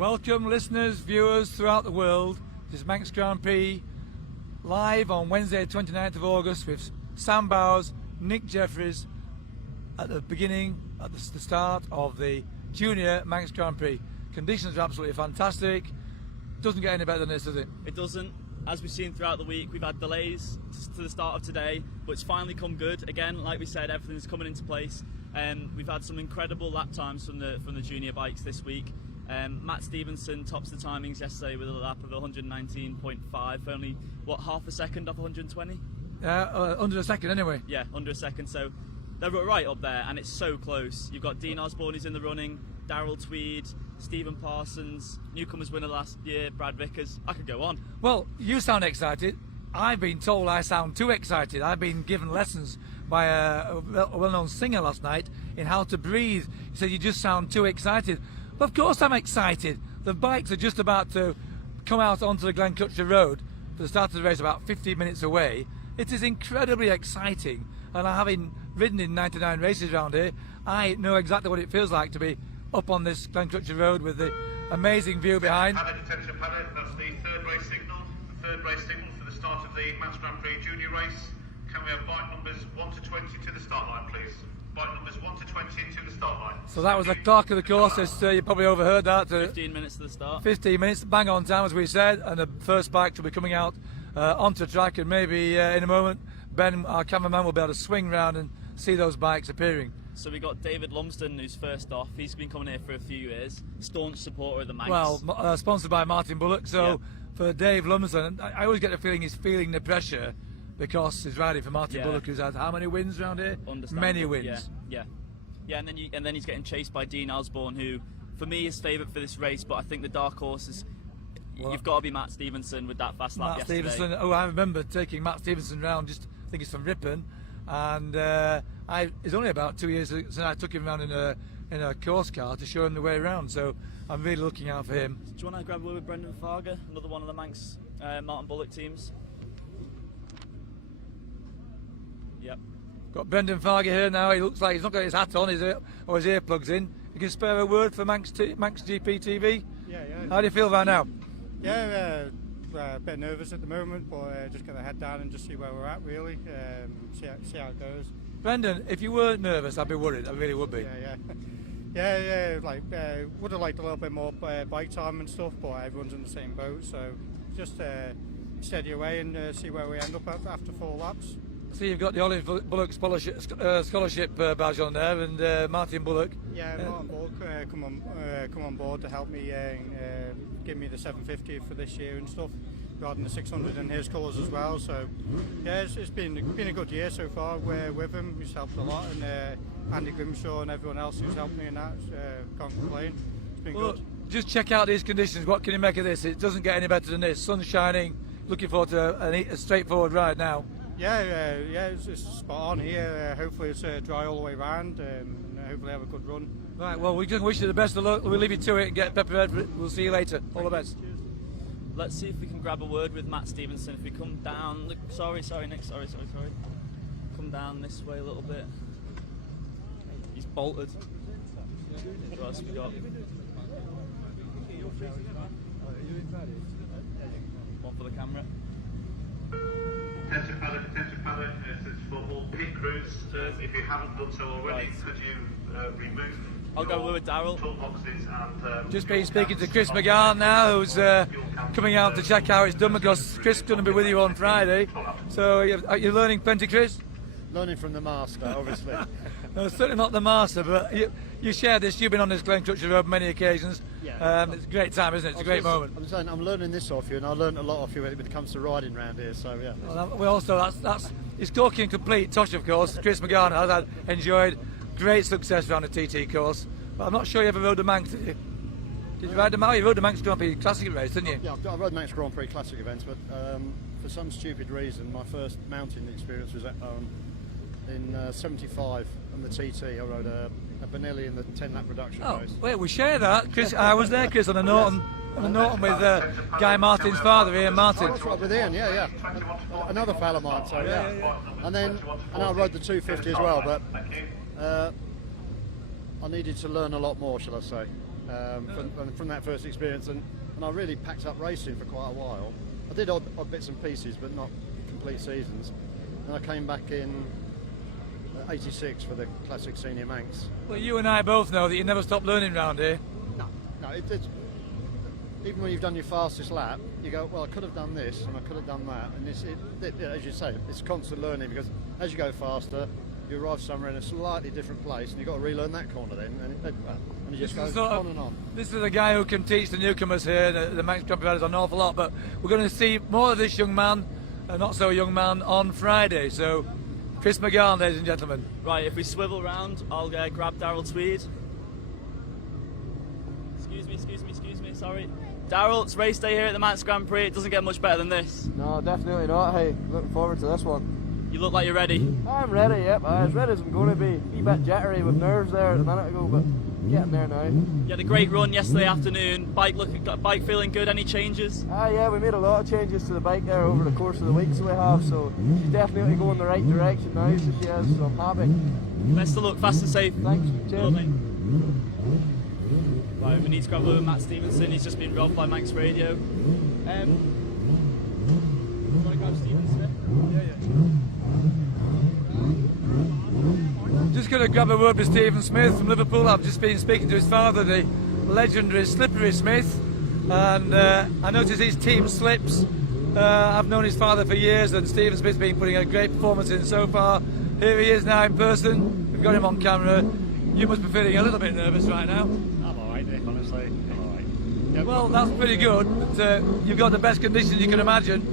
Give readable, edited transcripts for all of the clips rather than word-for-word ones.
Welcome listeners, viewers throughout the world. This is Manx Grand Prix live on Wednesday 29th of August with Sam Bowers, Nick Jeffries at the start of the Junior Manx Grand Prix. Conditions are absolutely fantastic. Doesn't get any better than this, does it? It doesn't. As we've seen throughout the week, we've had delays to the start of today, but it's finally come good. Again, like we said, everything's coming into place. We've had some incredible lap times from the junior bikes this week. Matt Stevenson tops the timings yesterday with a lap of 119.5, only what, half a second off 120? Under a second anyway. Yeah, under a second. So they're right up there, and it's so close. You've got Dean Osborne who's in the running, DARYL TWEED, Stephen Parsons, newcomers winner last year, Brad Vickers. I could go on. Well, you sound excited. I've been told I sound too excited. I've been given lessons by a well-known singer last night in how to breathe. He said, you just sound too excited. Well, of course I'm excited. The bikes are just about to come out onto the Glencrutcher Road for the start of the race, about 15 minutes away. It is incredibly exciting, and having ridden in 99 races around here, I know exactly what it feels like to be up on this Glencrutcher Road with the amazing view behind. Attention paddock, that's the third race signal. The third race signal for the start of the Manx Grand Prix Junior race. Can we have bike numbers 1 to 20 to the start line, please? Bike numbers 1 to 20 to the start line. So that was the clock of the course. You probably overheard that. 15 minutes to the start. 15 minutes, bang on time as we said, and the first bike will be coming out onto the track, and maybe in a moment Ben, our cameraman, will be able to swing round and see those bikes appearing. So we got David Lumsden, who's first off. He's been coming here for a few years. Staunch supporter of the Manx. Well, sponsored by Martin Bullock. So yeah. For Dave Lumsden, I always get the feeling he's feeling the pressure because he's riding for Martin Bullock, who's had how many wins around here? Many wins. Yeah. And then he's getting chased by Dean Osborne, who for me is favourite for this race. But I think the dark horse is. You've got to be Matt Stevenson with that fast lap yesterday. Stevenson. Oh, I remember taking Matt Stevenson round. I think it's from Ripon, and it's only about 2 years since I took him around in a course car to show him the way around. So I'm really looking out for him. Do you want to grab a word with Brendan Farger, another one of the Manx Martin Bullock teams? Yep. Got Brendan Farger here now. He looks like he's not got his hat on, or his earplugs in. You can spare a word for Manx GP TV? Yeah. How do you feel right now? Yeah, a bit nervous at the moment, but just going to head down and just see where we're at, really. See how it goes. Brendan, if you weren't nervous, I'd be worried. I really would be. Yeah. Like, would have liked a little bit more bike time and stuff, but everyone's in the same boat, so just steady away and see where we end up after 4 laps. See, you've got the Olive Bullock scholarship badge on there, and Martin Bullock. Yeah, Martin Bullock come on board to help me give me the 750 for this year and stuff, rather than the 600 in his colours as well. So yeah, it's been a good year so far. We're with him, he's helped a lot, and Andy Grimshaw and everyone else who's helped me in that can't complain. It's been good. Just check out these conditions. What can you make of this? It doesn't get any better than this. Sun's shining. Looking forward to a straightforward ride now. Yeah, it's spot on here. Hopefully it's dry all the way around, and hopefully have a good run. Right, well, we just wish you the best of luck. We'll leave you to it and get prepared for it. We'll see you later. All the best. Cheers. Let's see if we can grab a word with Matt Stevenson. If we come down, look, sorry, Nick, sorry. Come down this way a little bit. He's bolted. What else we got? One for the camera. Attention paddock, this is for all pit crews. If you haven't done so already, could you remove I'll go with DARYL. Toolboxes and just been speaking to Chris McGann now, who's coming out to check how it's done, because Chris is going to be with you on Friday. So are you learning plenty, Chris? Learning from the master, obviously. No, certainly not the master, but you share this. You've been on this Glencrutcher Road many occasions. Yeah. It's a great time, isn't it? It's a great moment. I'm saying I'm learning this off you, and I learned a lot off you when it comes to riding around here. So yeah. Well, we also it's talking complete. Tosh, of course. Chris McGann has enjoyed great success around the TT course, but I'm not sure you ever rode the Manx. Did you ride the Manx? You rode the Manx Grand Prix Classic race, didn't you? Yeah, I rode Manx Grand Prix Classic events, but for some stupid reason, my first mountain experience was in '75 on the TT. I rode a Benelli in the 10-lap reduction race. Wait, we share that. Chris, I was there, Chris, on the Norton with Guy Martin's father, Ian Martin. That's right, with Ian, yeah. Another pal of mine, so yeah. And I rode the 250 as well, but I needed to learn a lot more, shall I say. from that first experience, and I really packed up racing for quite a while. I did odd bits and pieces, but not complete seasons. And I came back in '86 for the Classic Senior Manx. Well, you and I both know that you never stop learning round here. No, even when you've done your fastest lap, you go, well, I could have done this and I could have done that. And as you say, it's constant learning, because as you go faster, you arrive somewhere in a slightly different place, and you've got to relearn that corner then, and you just go on and on. This is a guy who can teach the newcomers here, the Manx Grand Prix riders, an awful lot, but we're going to see more of this young man, not so young man, on Friday. So, Chris McGann, ladies and gentlemen. Right, if we swivel round, I'll grab DARYL TWEED. Excuse me, sorry. DARYL, it's race day here at the Manx Grand Prix. It doesn't get much better than this. No, definitely not. Hey, looking forward to this one. You look like you're ready. I'm ready, yep. As ready as I'm going to be. A wee bit jittery with nerves there a minute ago, but getting there now. You had a great run yesterday afternoon. Bike feeling good? Any changes? Yeah, we made a lot of changes to the bike there over the course of the weeks we have, so she's definitely going the right direction now, so she is, so I'm happy. Best of luck, fast and safe. Thanks, cheers. Well, mate. Right, we need to grab a with Matt Stevenson. He's just been robbed by Manx Radio. Want to grab Stevenson? Just going to grab a word with Stephen Smith from Liverpool. I've just been speaking to his father, the legendary Slippery Smith, and I noticed his team slips. I've known his father for years, and Stephen Smith's been putting a great performance in so far. Here he is now in person. We've got him on camera. You must be feeling a little bit nervous right now. I'm alright, Nick, honestly. I'm alright. Yep. Well, that's pretty good. But, you've got the best conditions you can imagine.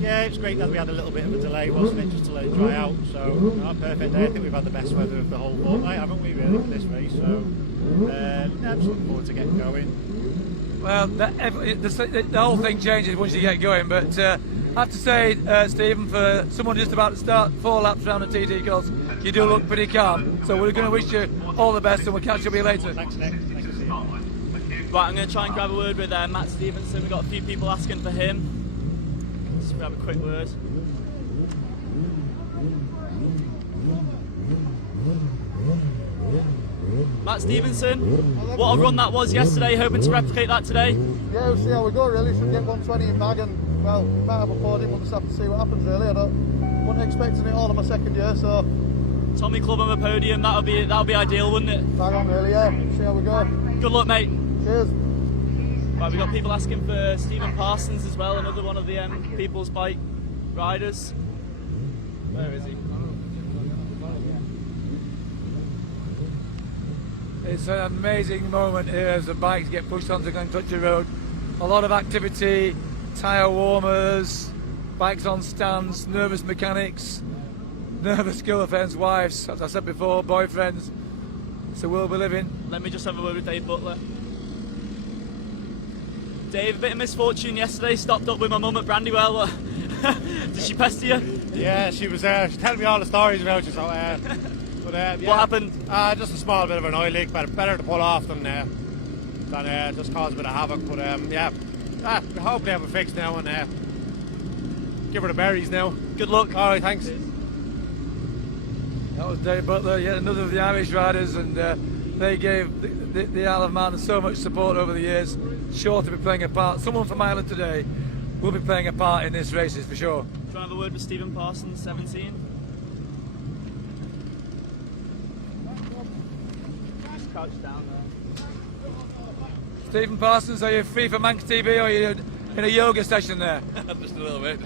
Yeah, it's great that we had a little bit of a delay, wasn't it, just to let it dry out. So, no, perfect day. I think we've had the best weather of the whole fortnight, haven't we, really, for this race? So, I'm just looking forward to getting going. Well, the whole thing changes once you get going. But I have to say, Stephen, for someone just about to start 4 laps around the TT course, you do look pretty calm. So we're going to wish you all the best, and we'll catch up with you later. Thanks, Nick. Thanks to see you. Right, I'm going to try and grab a word with Matt Stevenson. We've got a few people asking for him. Just grab a quick word. Matt Stevenson, what a run that was yesterday, hoping to replicate that today. Yeah, we'll see how we go really. Should get 120 in bag, and well, might have a podium. We'll just have to see what happens really. I wasn't expecting it all in my second year, so Tommy Club on the podium, that'll be ideal, wouldn't it? bang on really, yeah. See how we go. Good luck, mate. Cheers. Right, we've got people asking for Stephen Parsons as well, another one of the People's Bike riders. Where is he? It's an amazing moment here as the bikes get pushed onto Glencrutchy Road. A lot of activity, tyre warmers, bikes on stands, nervous mechanics, nervous girlfriends, wives, as I said before, boyfriends. It's the world we live in. Let me just have a word with Dave Butler. Dave, a bit of misfortune yesterday, stopped up with my mum at Brandywell. Did she pester you? Yeah, she was there. She told me all the stories about you, so yeah. What happened? Just a small bit of an oil leak, but better to pull off than just cause a bit of havoc. But yeah, we hope they have it fixed now, and give her the berries now. Good luck. All right, thanks. That was Dave Butler, yet another of the Irish riders, and they gave the Isle of Man so much support over the years. Sure to be playing a part. Someone from Ireland today will be playing a part in this race, for sure. Do you have a word with Stephen Parsons, 17? Just crouch down there. Stephen Parsons, are you free for Manx TV, or are you in a yoga session there? Just a little bit.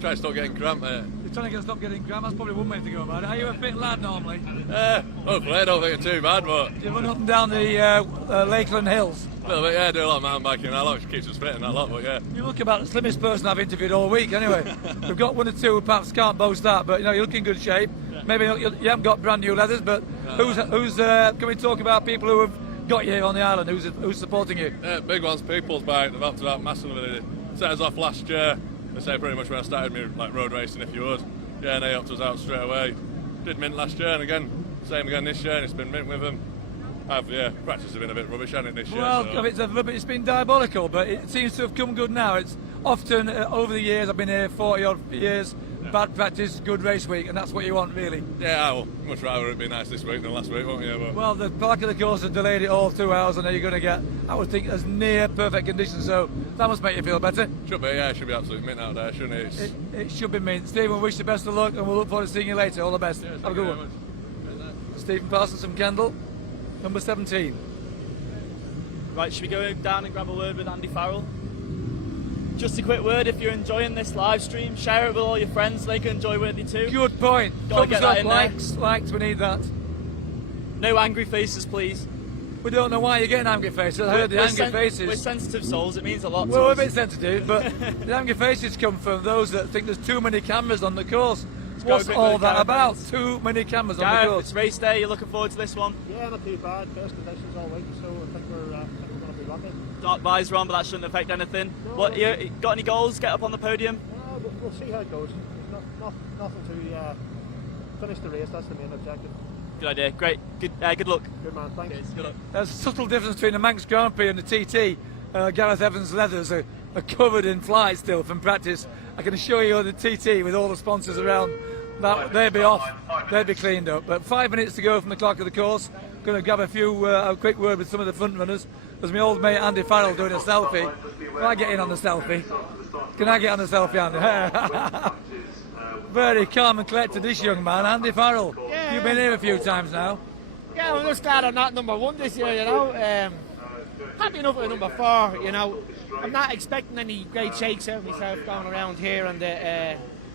Try to stop getting cramped, mate. You're trying to stop getting cramp. That's probably one way to go about it. Are you a fit lad normally? Hopefully, I don't think it's too bad, but Do you run up and down the Lakeland Hills? a little bit, yeah, I do a lot of mountain biking and that lot, which keeps us fit and that lot, but yeah. You look about the slimmest person I've interviewed all week, anyway. We've got one or two who perhaps can't boast that, but you look in good shape. Yeah. Maybe you haven't got brand new leathers, but who's can we talk about people who have got you here on the island? Who's supporting you? Yeah, big ones, People's Bike, they've helped us out massively. They set us off last year, they say pretty much when I started me like road racing, if you would. Yeah, and they helped us out straight away. Did mint last year, and again, same again this year, and it's been mint with them. Practice has been a bit rubbish, hasn't it, this year? Well, So. it's been diabolical, but it seems to have come good now. It's often, over the years, I've been here 40 odd years, bad practice, good race week, and that's what you want, really. Yeah, well, much rather it be nice this week than last week, won't you? But Well, the back of the course has delayed it all 2 hours, and now you're going to get, I would think, as near perfect conditions, so that must make you feel better. should be, yeah, it should be absolute mint out there, shouldn't it? It should be mint. Stephen, we wish you best of luck, and we'll look forward to seeing you later. All the best. Cheers, Have a thank you good very one. much. Stephen Parsons from Kendal, number 17. Right, should we go down and grab a word with Andy Farrell? Just a quick word, if you're enjoying this live stream, share it with all your friends so they can enjoy with you too. Good point. Gotta Thumbs get that up, in there. likes, we need that. No angry faces, please. We don't know why you're getting angry faces. I heard the angry faces. We're sensitive souls, it means a lot to Well, we're a us. bit sensitive, but the angry faces come from those that think there's too many cameras on the course. go What's quick all with that Gareth about? Evans. Too many cameras on the Gareth, course. it's race day, you're looking forward to this one. Yeah, not too bad. First conditions all week, so I think we're going to be lucky. Dark visor on, but that shouldn't affect anything. What, you got any goals? Get up on the podium? We'll see how it goes. There's nothing to finish the race. That's the main objective. Good idea. Great. Good luck. Good man. Thanks. Cheers. Good luck. There's a subtle difference between the Manx Grand Prix and the TT. Gareth Evans' leathers are covered in fly still from practice. I can assure you the TT with all the sponsors around, that they'd be off, they'd be cleaned up. But 5 minutes to go from the clock of the course. Going to grab a quick word with some of the front runners. There's my old mate Andy Farrell doing a selfie. Can I get in on the selfie? Can I get on the selfie, Andy? Very calm and collected, this young man, Andy Farrell. Yeah. You've been here a few times now. Yeah, I'm just glad I'm not number one this year, you know. Happy enough with number 4, you know. I'm not expecting any great shakes out of myself going around here and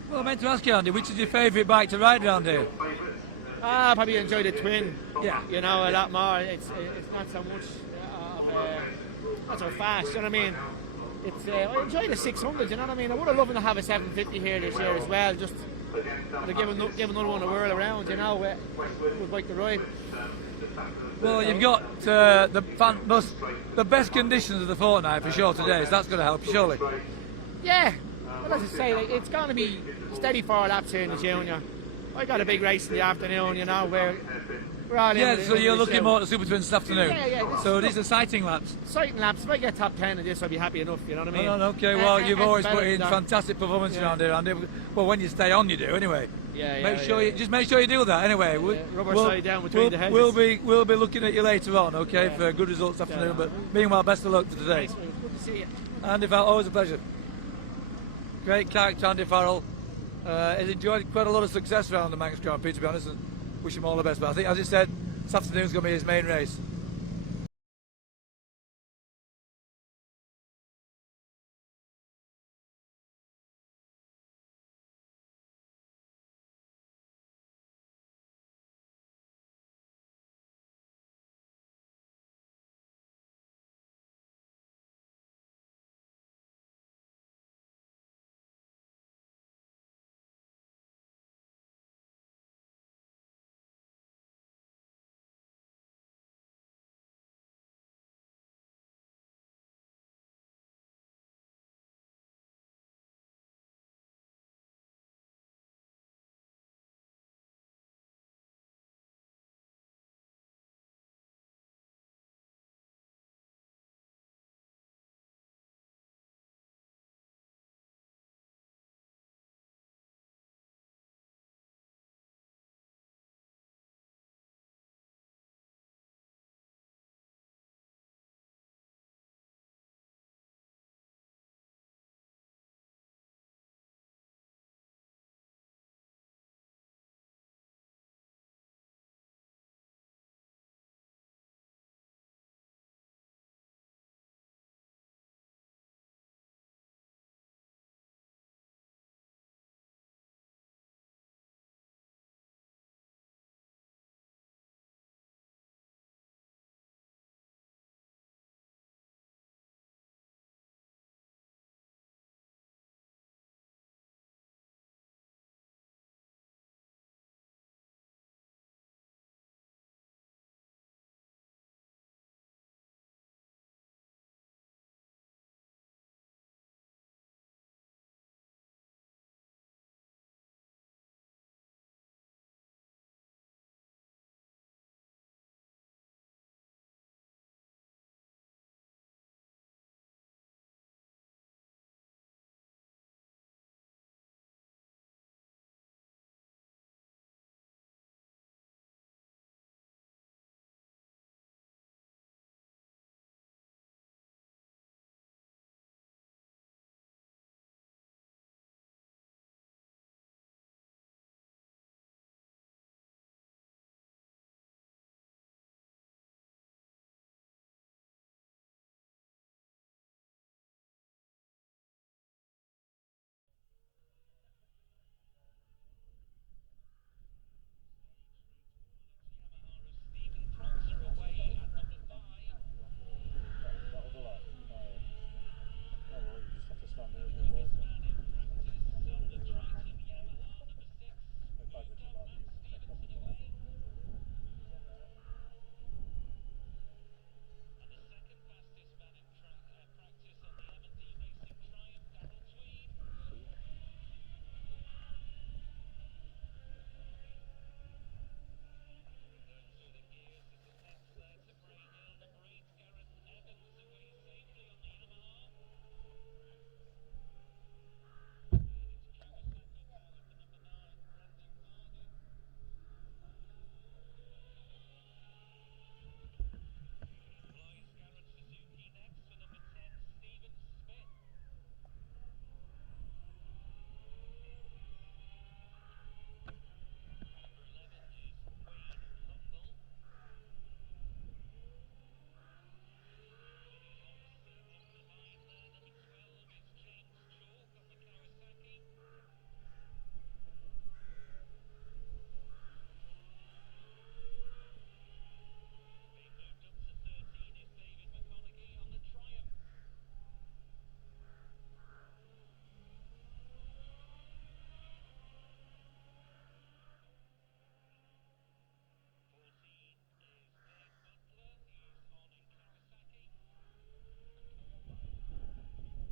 Well, I meant to ask you, Andy, which is your favourite bike to ride around here? I probably enjoy the twin. Yeah. You know, a lot more. It's not so much not so fast, you know what I mean? It's I enjoy the 600, you know what I mean? I would have loved to have a 750 here this year as well, just to give another one a whirl around, you know, with bike to ride. Well, you've got the best conditions of the fortnight for sure today, so that's going to help you, surely. Yeah, well, as I say, like, it's going to be steady 4 laps here in the junior. I got a big race in the afternoon, you know, where we're all in. Yeah, so you're looking more at the Super Twins this afternoon. Yeah. So these are sighting laps. Sighting laps. If I get top 10 in this, I'll be happy enough, you know what I mean? No, okay, well, you've always better put in than that. fantastic performances around here, Andy. Well, when you stay on, you do, anyway. Yeah, Just make sure you do that, anyway. Rubber side down between the hedges. We'll be looking at you later on, okay, Yeah. for good results this afternoon. But meanwhile, best of luck for today. Thanks, mate. Good to see you. Andy Farrell, always a pleasure. Great character, Andy Farrell. Has enjoyed quite a lot of success around the Manx Grand Prix, to be honest, and wish him all the best. But I think, as he said, this afternoon's going to be his main race.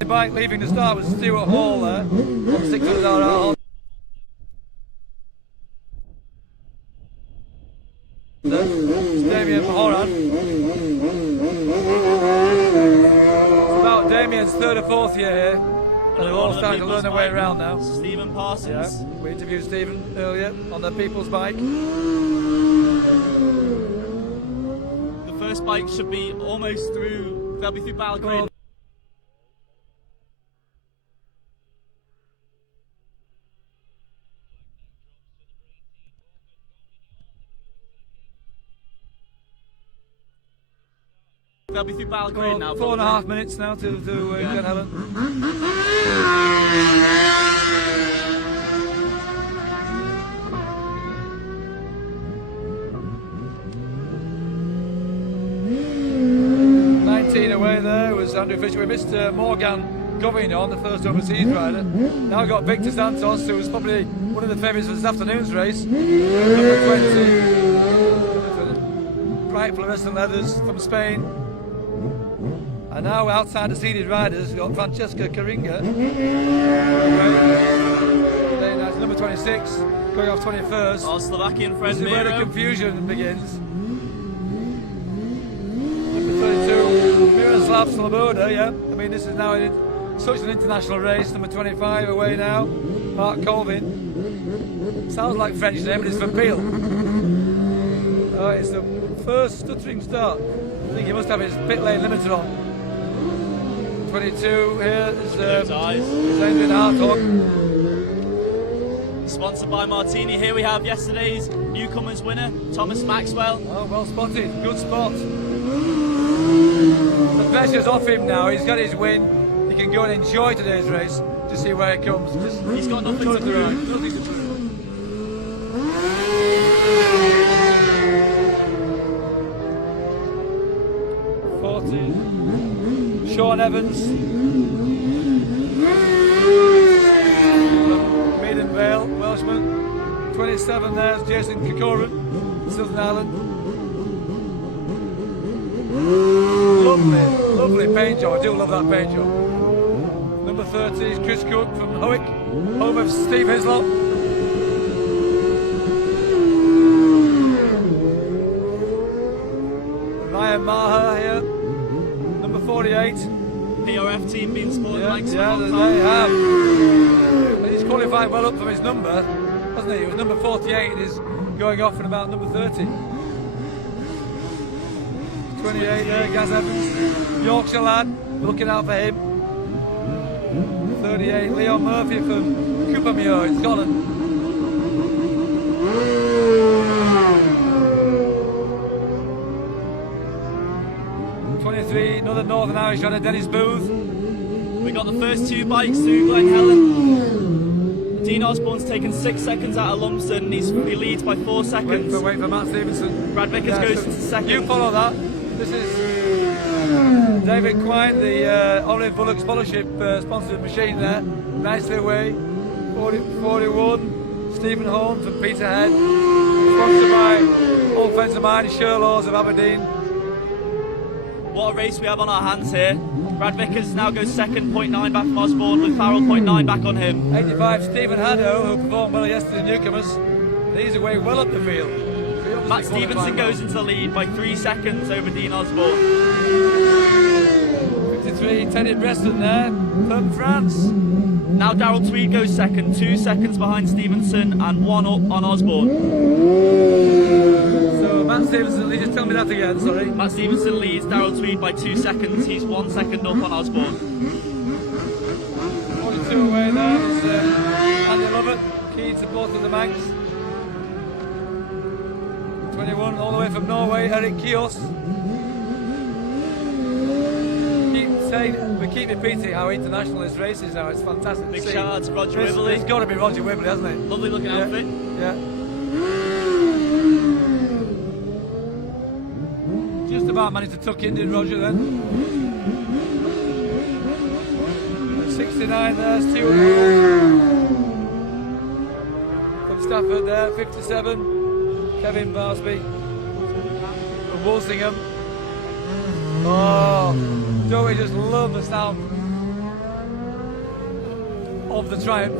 The bike leaving the start was Stuart Hall there on 600 RR. Damien Horan. It's about Damien's third or fourth year here, and they're all starting to learn their way around now. Stephen Parsons. Yeah, we interviewed Stephen earlier on the People's Bike. The first bike should be almost through. They'll be through Ballygreen. They'll be through Ballygreen now. 4.5 minutes now to Glen Helen. 19 away there was Andrew Fisher. We missed Morgan Govino, the first overseas rider. Now we've got Victor Santos, who was probably one of the favourites for this afternoon's race. Number 20, bright fluorescent leathers from Spain. And now outside the seeded riders, we've got Francesca Caringa. That's number 26, going off 21st. Our Slovakian friend This is where the Miro. confusion begins. Number 32, Miroslav Sloboda, yeah. I mean, this is now such an international race. Number 25 away now, Mark Colvin. Sounds like French name, but it's from Peel. It's the first stuttering start. I think he must have his pit lane limiter on. 22 here is Adrian Hartog. Sponsored by Martini. Here we have yesterday's newcomers winner, Thomas Maxwell. Oh, well spotted, good spot. The pressure's off him now, he's got his win. He can go and enjoy today's race to see where it comes. He's got nothing to prove. Nothing to prove. 40. Sean Evans. Maiden Vale, Welshman. 27 there's Jason Kikoran, Southern Ireland. Lovely paint job, I do love that paint job. Number 30 is Chris Cook from Howick, home of Steve Hislop. Ryan Maher here, number 48. PRF team being sported like they have. And he's qualified well up from his number, hasn't he? It was number 48 and he's going off in about number 30. 28 there, Gaz Evans. Yorkshire lad, looking out for him. 38, Leon Murphy from Coopermuir in Scotland. 23, another Northern Irish rider, Dennis Booth. We got the first two bikes through Glen Helen. Dean Osborne's taken 6 seconds out of Lumsden. He leads by 4 seconds. Wait for Matt Stevenson. Brad Vickers goes into second. You follow that. This is David Quine, the Olive Bullock Scholarship sponsored machine there. Nicely away. 41. Stephen Holmes from Peterhead. Sponsored by old friends of mine, Sherlaws of Aberdeen. What a race we have on our hands here. Brad Vickers now goes second, 0.9 back from Osborne, with Farrell 0.9 back on him. 85, Stephen Haddo, who performed well yesterday, newcomers. He's away well up the field. Matt Stevenson goes into the lead by 3 seconds over Dean Osborne. 53, Teddy Breston there from France. Now DARYL TWEED goes second, 2 seconds behind Stevenson and 1 up on Osborne. So Matt Stevenson, just tell me that again, sorry. Matt Stevenson leads DARYL TWEED by 2 seconds, he's 1 second up on Osborne. 42 away there is Andy Lovett, key supporter of the Manx. 21 all the way from Norway, Eric Kios. We keep repeating how international this race is now, it's fantastic. Big shout out to Roger Wibley. It's got to be Roger Wibley, hasn't it? Lovely looking outfit. Yeah. Just about managed to tuck in, did Roger then. 69 there, Stuart from Stafford there, 57. Kevin Barsby from Walsingham. Oh, don't we just love the sound of the triumph.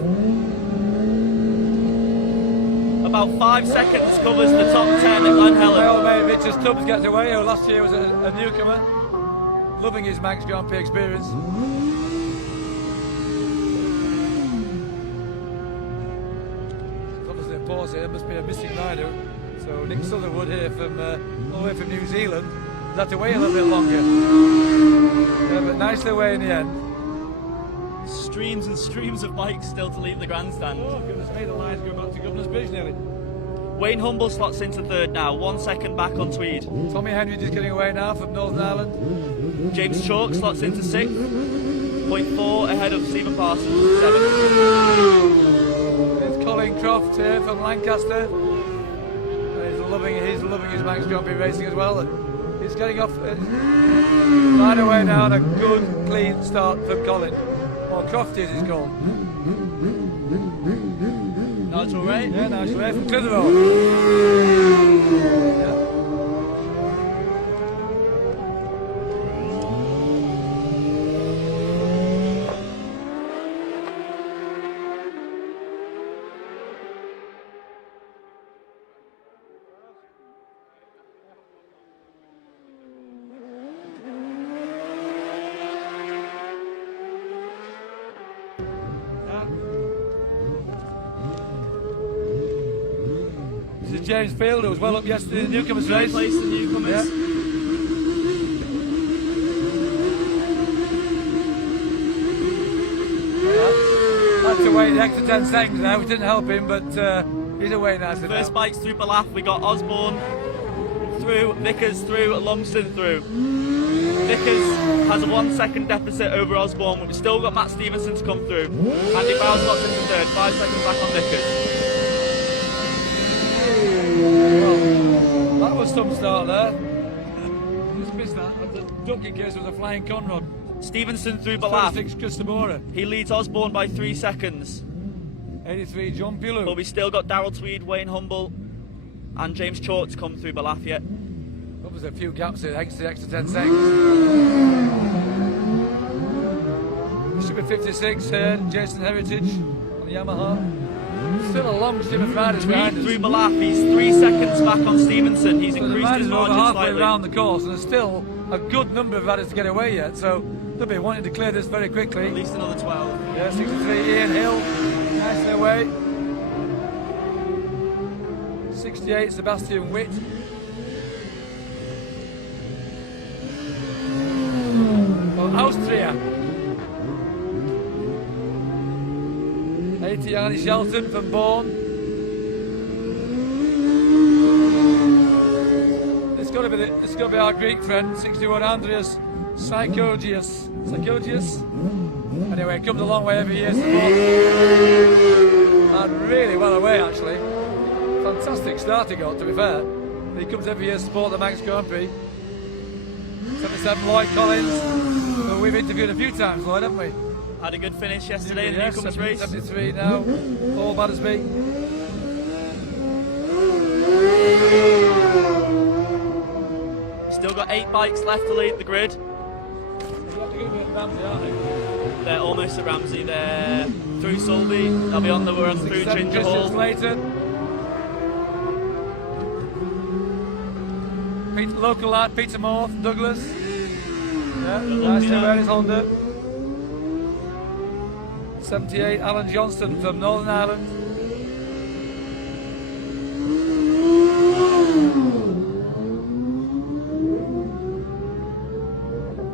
About 5 seconds covers the top 10 at Glen My Helen. old mate Richard Stubbs gets away, who last year was a newcomer, loving his Manx Grand Prix experience. There's obviously a pause here, must be a missing rider. So Nick Sutherwood here from all the way from New Zealand has had to wait a little bit longer. Yeah, but nicely away in the end. Streams and streams of bikes still to leave the grandstand. Oh goodness me, the line's going back to Governor's Bridge nearly. Wayne Humble slots into third now, 1 second back on Tweed. Tommy Henry just getting away now from Northern Ireland. James Chalk slots into sixth, 0.4 ahead of Stephen Parsons, seventh. There's Colin Croft here from Lancaster. He's loving his Manx Grand Prix racing as well. He's getting off right away now, and a good clean start from Colin. Or Crofty as he's called. Nigel Ray? Yeah, Nigel Ray from Clitheroe. Yeah. This is James Field, who was well up yesterday in the newcomers Third race. place, the newcomers. Yeah. Had to wait the extra 10 seconds now, which didn't help him, but he's away nicely now. First bikes through Balaf, we got Osborne through, Vickers through, Lumsden through. Vickers has a 1 second deficit over Osborne, but we've still got Matt Stevenson to come through. Andy Bowers got into third, 5 seconds back on Vickers. Well, that was some start there. Just missed that. The ducking case was a flying Conrod. Stevenson through Balaf. 36 Customora. He leads Osborne by 3 seconds. 83 John Pilu. But we still got DARYL Tweed, Wayne Humble, and James Chalk to come through Balaf yet. There was a few gaps here, thanks to the extra 10 seconds. It should be 56 here, Jason Heritage on the Yamaha. Still a long stream of riders behind Tweed us. through Balaf, he's 3 seconds back on Stevenson. He's So the increased riders his are over margin halfway slightly. around the course, and there's still a good number of riders to get away yet, so they'll be wanting to clear this very quickly. At least another 12. Yeah, 63 Ian Hill, nicely away. 68 Sebastian Witt. Well, Austria. 80 Arnie Shelton from Bourne. It's got to be our Greek friend, 61 Andreas Psychogius. Anyway, it comes a long way every year. And really well away actually. Fantastic start he got, to be fair. He comes every year to support the Manx Grand Prix. 77 Lloyd Collins, who we've interviewed a few times, Lloyd, haven't we? Had a good finish yesterday in the Yes, newcomers race. 73 now, Paul Battersby. Still got 8 bikes left to lead the grid. They're almost at Ramsey. They're through Sulby. They'll be on the run through Ginger Hall. Later. Local lad, Peter Moore from Douglas. Yeah, nice to wear his Honda. 78 Alan Johnston from Northern Ireland.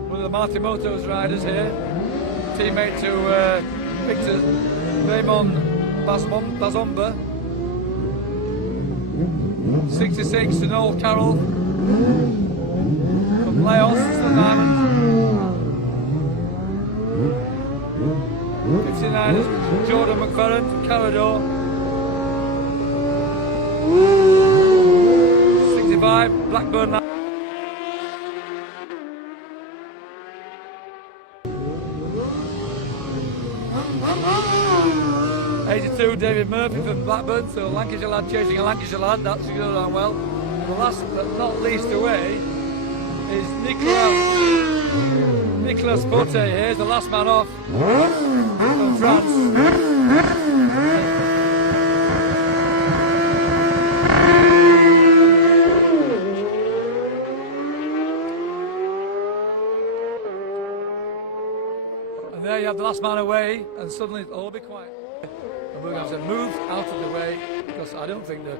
One of the Marty Motos riders here, teammate to Victor Raymond Bazomba. 66 to Noel Carroll from Laos, Southern Ireland. 59 is Jordan McFerrin from Carrador. 65 Blackburn. 82 David Murphy from Blackburn, so Lancashire lad chasing a Lancashire lad, that's going on well. And the last but not least away is Nicolas Pote here, is the last man off. From France. And there you have the last man away, and suddenly it'll all be quiet. And we're going to have to move out of the way, because I don't think the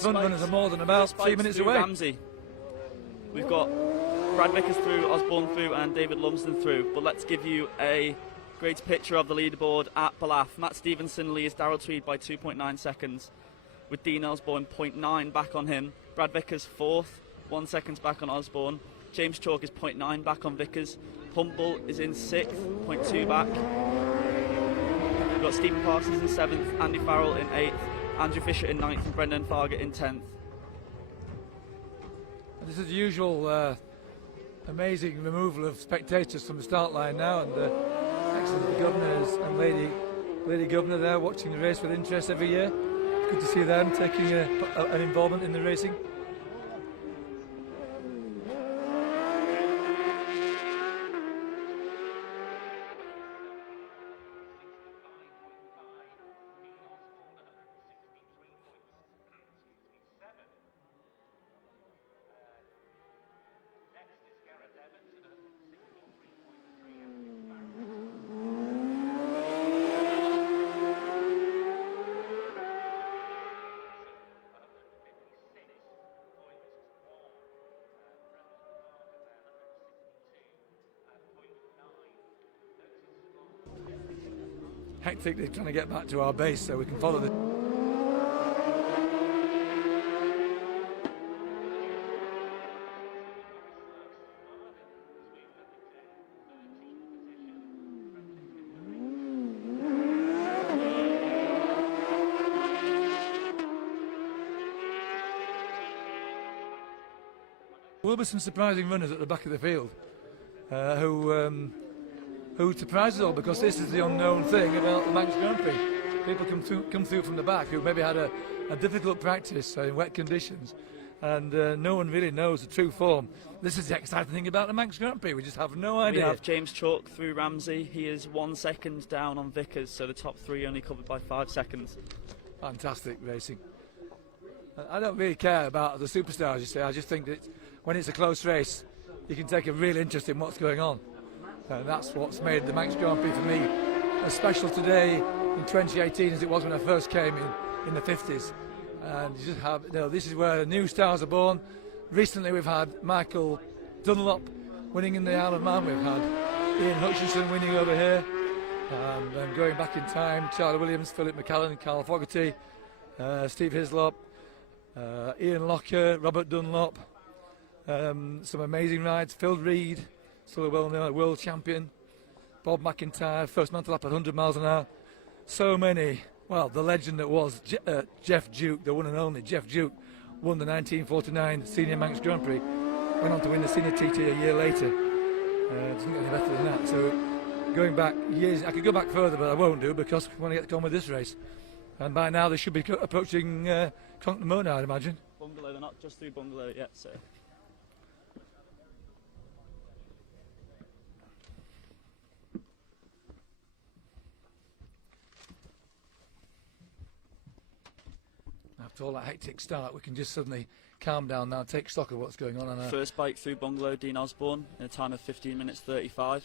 front runners are more than about 3 minutes away. Ramsey. We've got Brad Vickers through, Osborne through, and David Lumsden through. But let's give you a great picture of the leaderboard at Ballaugh. Matt Stevenson leads DARYL TWEED by 2.9 seconds, with Dean Osborne 0.9 back on him. Brad Vickers fourth, 1 second back on Osborne. James Chalk is 0.9 back on Vickers. Humble is in 6th, 0.2 back. We've got Stephen Parsons in 7th, Andy Farrell in 8th, Andrew Fisher in 9th, and Brendan Farger in 10th. This is the usual amazing removal of spectators from the start line now, and excellent governors and lady governor there watching the race with interest every year. Good to see them taking an involvement in the racing. Hectically trying to get back to our base so we can follow the... Will be some surprising runners at the back of the field who surprised us all, because this is the unknown thing about the Manx Grand Prix. People come through from the back who maybe had a difficult practice in wet conditions, and no one really knows the true form. This is the exciting thing about the Manx Grand Prix. We just have no idea. We have James Chalk through Ramsey. He is 1 second down on Vickers, so the top three only covered by 5 seconds. Fantastic racing. I don't really care about the superstars, you see. I just think that when it's a close race, you can take a real interest in what's going on. And that's what's made the Manx Grand Prix for me as special today in 2018 as it was when I first came in the 50s. And you just have, this is where new stars are born. Recently we've had Michael Dunlop winning in the Isle of Man. We've had Ian Hutchinson winning over here. And then going back in time, Charlie Williams, Philip McCallan, Carl Fogarty, Steve Hislop, Ian Locker, Robert Dunlop. Some amazing rides. Phil Reed, still a well-known world champion. Bob McIntyre, first man to lap at 100 miles an hour. So many. Well, the legend that was Jeff Duke, the one and only Jeff Duke, won the 1949 Senior Manx Grand Prix. Went on to win the Senior TT a year later. Doesn't get any better than that. So going back years, I could go back further, but I won't do, because we want to get on with this race. And by now they should be approaching Clonmona, I'd imagine. Bungalow, they're not just through Bungalow yet, so. After all that hectic start, we can just suddenly calm down now, take stock of what's going on. First bike through Bungalow, Dean Osborne, in a time of 15 minutes 35.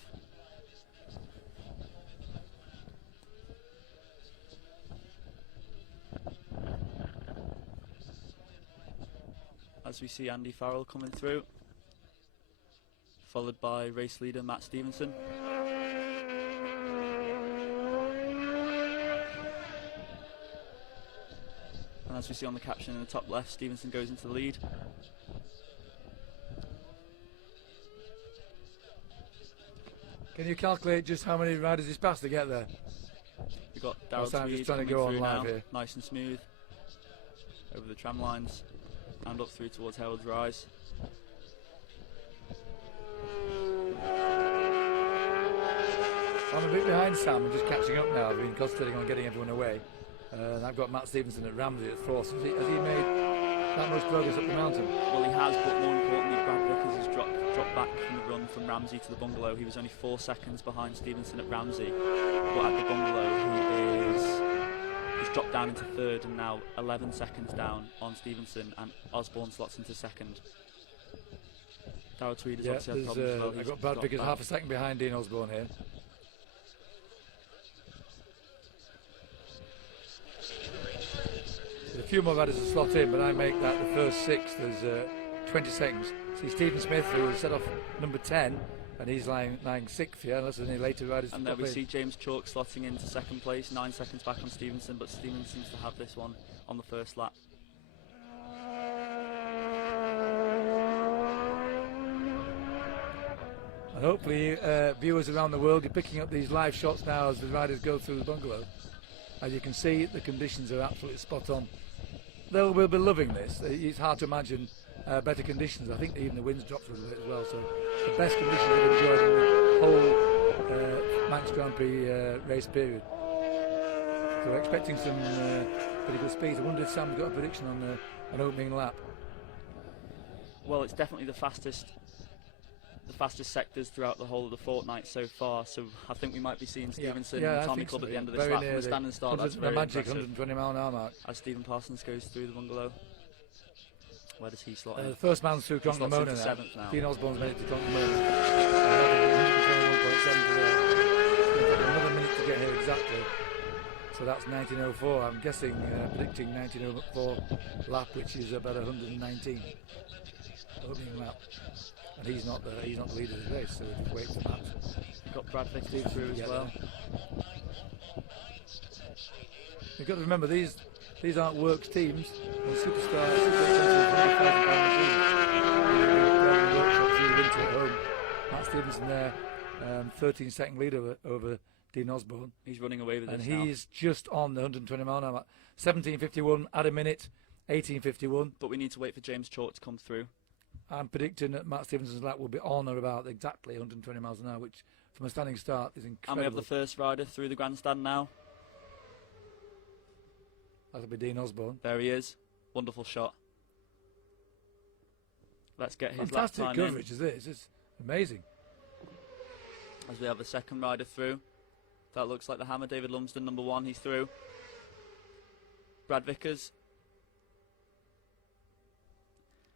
As we see Andy Farrell coming through, followed by race leader Matt Stevenson. And as we see on the caption in the top left, Stevenson goes into the lead. Can you calculate just how many riders he's passed to get there? We've got DARYL TWEED coming through now, nice and smooth, over the tram lines and up through towards Herald's Rise. I'm a bit behind Sam, I'm just catching up now. I've been concentrating on getting everyone away. And I've got Matt Stevenson at Ramsey at 4th. Has he made that much progress up the mountain? Well, he has, but more importantly, Brad Vickers has dropped back from the run from Ramsey to the bungalow. He was only 4 seconds behind Stevenson at Ramsey, but at the bungalow he's dropped down into third and now 11 seconds down on Stevenson, and Osborne slots into second. DARYL TWEED has obviously had problems as well. I've got Brad Vickers half a second behind Dean Osborne here. There's a few more riders to slot in, but I make that the first 6. There's 20 seconds. See Stephen Smith, who was set off number 10, and he's lying 6th here, unless there's any later riders. And there we see James Chalk slotting into second place, 9 seconds back on Stevenson, but Stevenson seems to have this one on the first lap. And hopefully viewers around the world are picking up these live shots now as the riders go through the bungalow. As you can see, the conditions are absolutely spot on. They will be loving this. It's hard to imagine better conditions. I think even the wind's dropped a little bit as well, so the best conditions they've enjoyed in the whole Manx Grand Prix race period. So we're expecting some pretty good speeds. I wonder if Sam's got a prediction on an opening lap. Well, it's definitely the fastest sectors throughout the whole of the fortnight so far, so I think we might be seeing Stevenson and Tommy Club at the end of this lap from a standing start. That's very magic impressive. 120-mile-an-hour mark. As Stephen Parsons goes through the bungalow. Where does he slot in? The first man through Cronknamona now. 7th now. Dean Osborne's made it to Cronknamona. 121.7 today. It's going to take another minute to get here exactly. So that's 1904. I'm guessing, predicting 1904 lap, which is about 119 opening lap. And he's not the leader of the race, so we'll just wait for that. Got Brad Vickers through as well. You've got to remember these aren't works teams. And Superstar workshop through the winter at home. Matt Stevenson there, 13-second lead over Dean Osborne. He's running away with and this now. And he's just on the 120-mile-an-hour. 17:51 at a minute, 18:51. But we need to wait for James Chalk to come through. I'm predicting that Matt Stevenson's lap will be on or about exactly 120 miles an hour, which from a standing start is incredible. And we have the first rider through the grandstand now. That'll be Dean Osborne. There he is. Wonderful shot. Let's get his fantastic lap time coverage is this. It's amazing. As we have the second rider through. That looks like the hammer. David Lumsden, number 1, he's through. Brad Vickers.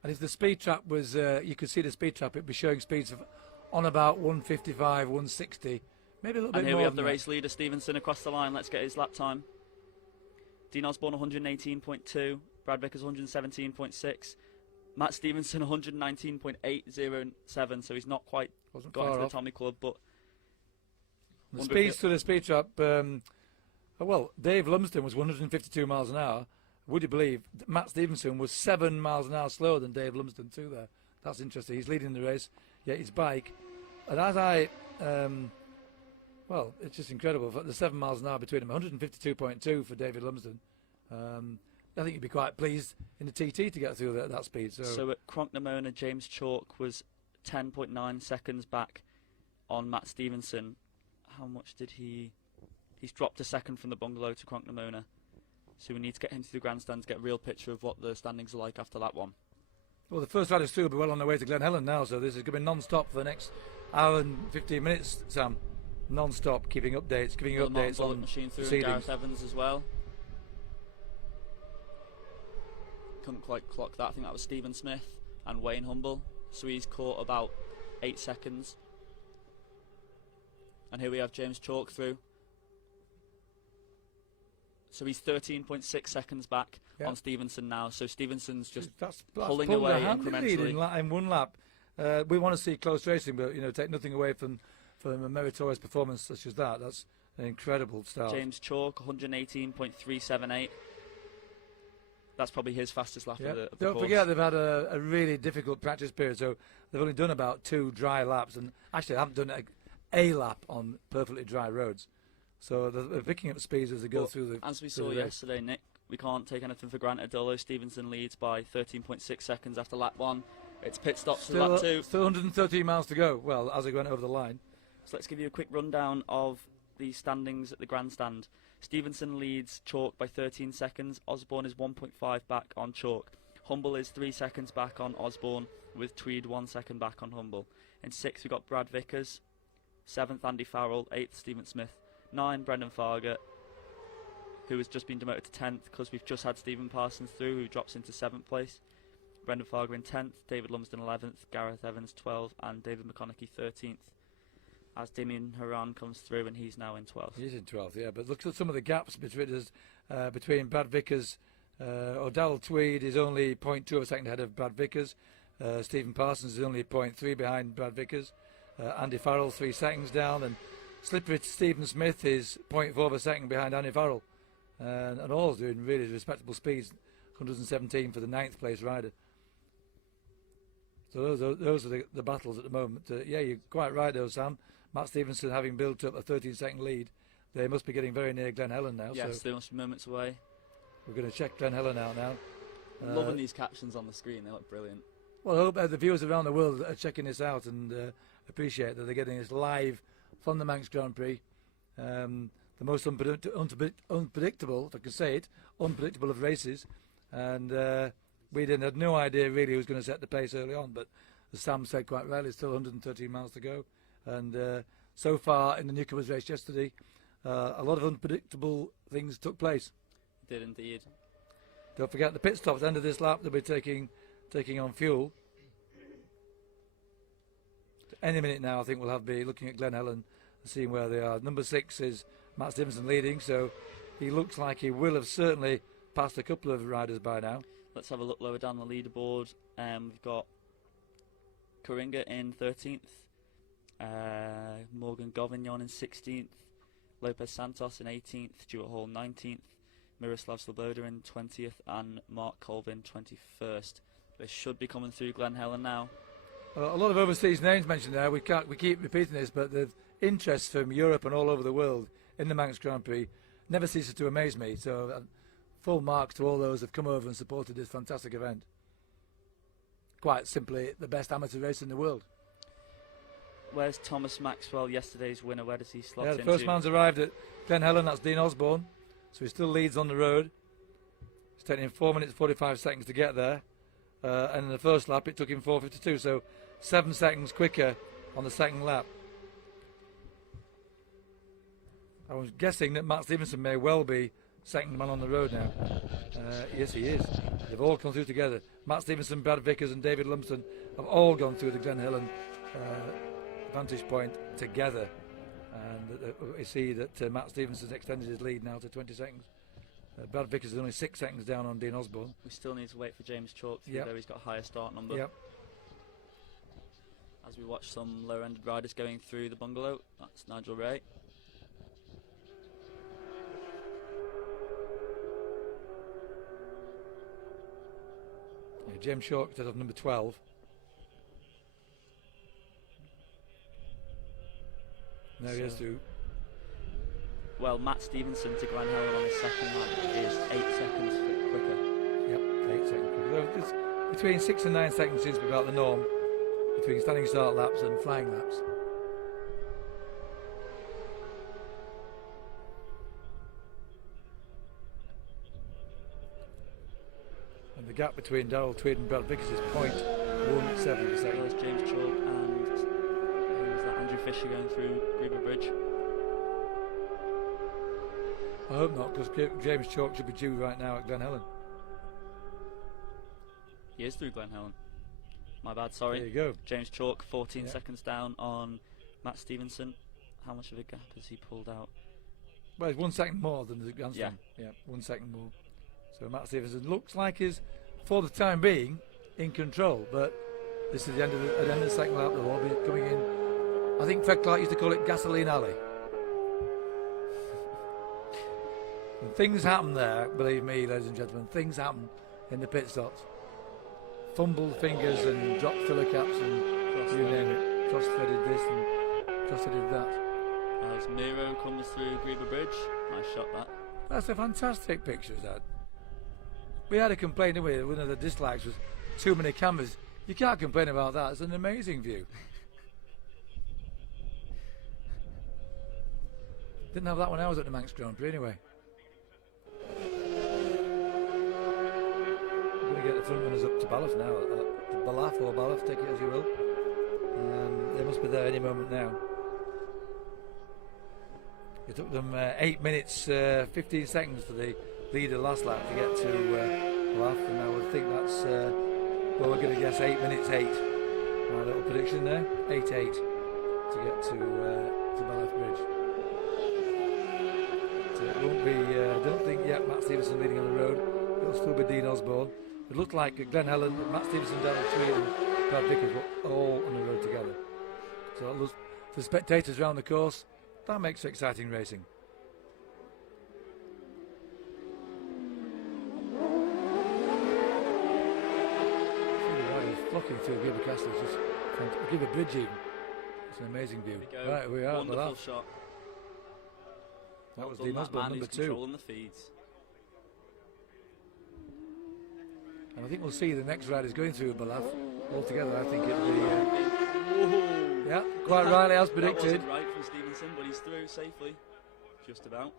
And if the speed trap was, you could see the speed trap, it'd be showing speeds of on about 155, 160, maybe a little bit more. And here we have the race leader, Stevenson, across the line. Let's get his lap time. Dean Osborne 118.2, Brad Vickers 117.6, Matt Stevenson 119.807, so he's not quite got into the Tommy Club, but the speeds to the speed trap. Well, Dave Lumsden was 152 miles an hour. Would you believe Matt Stevenson was 7 miles an hour slower than Dave Lumsden too there? That's interesting. He's leading the race, yet his bike. And as well, it's just incredible. The 7 miles an hour between them, 152.2 for David Lumsden. I think you'd be quite pleased in the TT to get through that speed. So at Cronknamona, James Chalk was 10.9 seconds back on Matt Stevenson. How much did he... He's dropped a second from the bungalow to Cronknamona. So we need to get him to the grandstand to get a real picture of what the standings are like after that one. Well, the first riders through will be well on their way to Glen Helen now, so this is going to be non-stop for the next hour and 15 minutes, Sam. Non-stop, giving you updates on machine through proceedings. Gareth Evans as well. Couldn't quite clock that. I think that was Stephen Smith and Wayne Humble. So he's caught about 8 seconds. And here we have James Chalk through. So he's 13.6 seconds back on Stevenson now. So Stevenson's just pulling away incrementally. In one lap. We want to see close racing, but take nothing away from a meritorious performance such as that. That's an incredible start. James Chalk, 118.378. That's probably his fastest lap of the course. Don't forget they've had a really difficult practice period, so they've only done about 2 dry laps, and actually they haven't done a lap on perfectly dry roads. So they're picking up speeds as they go through the. As we saw yesterday, Nick, we can't take anything for granted. Although Stevenson leads by 13.6 seconds after lap 1, it's pit stops to lap 2. Still 113 miles to go. Well, as they went over the line. So let's give you a quick rundown of the standings at the grandstand. Stevenson leads Chalk by 13 seconds. Osborne is 1.5 back on Chalk. Humble is 3 seconds back on Osborne, with Tweed 1 second back on Humble. In 6th we got Brad Vickers. 7th Andy Farrell. 8th Stephen Smith. 9 Brendan Farger, who has just been demoted to 10th because we've just had Stephen Parsons through, who drops into 7th place. Brendan Farger in 10th, David Lumsden 11th, Gareth Evans 12th, and David McConaughey 13th. As Damien Haran comes through, and he's now in 12th. He's in 12th, yeah. But look at some of the gaps between Brad Vickers. DARYL TWEED is only 0.2 of a second ahead of Brad Vickers. Stephen Parsons is only 0.3 behind Brad Vickers. Andy Farrell 3 seconds down, and slippery Stephen Smith is 0.4 of a second behind Andy Farrell. And all doing really respectable speeds. 117 for the 9th place rider. So those are the battles at the moment. Yeah, you're quite right though, Sam. Matt Stevenson having built up a 13-second lead. They must be getting very near Glen Helen now. Yes, so they must be moments away. We're going to check Glen Helen out now. Loving these captions on the screen, they look brilliant. Well, I hope the viewers around the world are checking this out and appreciate that they're getting this live from the Manx Grand Prix. The most unpredictable, if I can say it, unpredictable of races. And we had no idea really who was going to set the pace early on, but as Sam said quite rightly, still 113 miles to go. And so far in the newcomers race yesterday, a lot of unpredictable things took place. Did indeed. Don't forget the pit stops at the end of this lap. They'll be taking on fuel. Any minute now, I think we'll be looking at Glen Helen and seeing where they are. Number 6 is Matt Stevenson leading, so he looks like he will have certainly passed a couple of riders by now. Let's have a look lower down the leaderboard. We've got Coringa in 13th, Morgan Govignon in 16th, Lopez Santos in 18th, Stuart Hall 19th, Miroslav Sloboda in 20th, and Mark Colvin 21st. They should be coming through Glen Helen now. A lot of overseas names mentioned there. We keep repeating this, but the interest from Europe and all over the world in the Manx Grand Prix never ceases to amaze me. So full marks to all those who've come over and supported this fantastic event. Quite simply the best amateur race in the world. Where's Thomas Maxwell, yesterday's winner? Where does he slot into? The first man's arrived at Glen Helen, that's Dean Osborne. So he still leads on the road. It's taking him 4 minutes 45 seconds to get there. And in the first lap it took him 4:52, so 7 seconds quicker on the second lap. I was guessing that Matt Stevenson may well be second man on the road now. Yes, he is. They've all come through together. Matt Stevenson, Brad Vickers and David Lumsden have all gone through the Glen Helen vantage point together. And we see that Matt Stevenson's extended his lead now to 20 seconds. Brad Vickers is only 6 seconds down on Dean Osborne. We still need to wait for James Chalk, though he's got a higher start number. Yep. As we watch some lower-ended riders going through the bungalow, that's Nigel Ray. James Chalk instead of number 12. Now he has to. Well, Matt Stevenson to Glen Helen on his second lap is 8 seconds quicker. Yep, 8 seconds quicker. It's between 6 and 9 seconds seems to be about the norm between standing start laps and flying laps. And the gap between DARYL TWEED and Brad Vickers is 0.17 seconds. There's James Chalk and who was that? Andrew Fisher going through Griever Bridge. I hope not, because James Chalk should be due right now at Glen Helen. He is through Glen Helen. My bad, sorry. There you go. James Chalk, 14 seconds down on Matt Stevenson. How much of a gap has he pulled out? Well, it's 1 second more than the grandstand. Yeah, 1 second more. So Matt Stevenson looks like he's, for the time being, in control. But this is the end of the second lap. They'll all be coming in. I think Fred Clark used to call it Gasoline Alley. And things happen there, believe me, ladies and gentlemen. Things happen in the pit stops. Fumbled fingers and dropped filler caps and you name it. Cross-threaded this and cross-threaded that. As Miro comes through Griever Bridge, nice shot that. That's a fantastic picture, that. We had a complaint, didn't we? One of the dislikes was too many cameras. You can't complain about that. It's an amazing view. Didn't have that when I was at the Manx Grand Prix anyway. We're going to get the front runners up to Balaf now. Balaf or Balaf, take it as you will. They must be there any moment now. It took them 8 minutes 15 seconds for the leader last lap to get to Bluff, and I would think that's well, we're going to guess 8 minutes 8. My little prediction there, 8-8 to get to Bluff Bridge. So it won't be. I don't think yet Matt Stevenson leading on the road. It'll still be Dean Osborne. It looked like Glenn Helen, Matt Stevenson, Darryl Tweed, and Brad Vickers were all on the road together. So it looks, for the spectators around the course, that makes for exciting racing. Flocking through Giver Castle, just Giver Bridge even. It's an amazing view. Right, we are. Wonderful shot. That was Dean Osborne, number 2. Controlling the feeds. And I think we'll see the next riders going through Balaf altogether. I think it'll be. Yeah, quite rightly as predicted. That wasn't right from Stevenson, but he's through safely. Just about.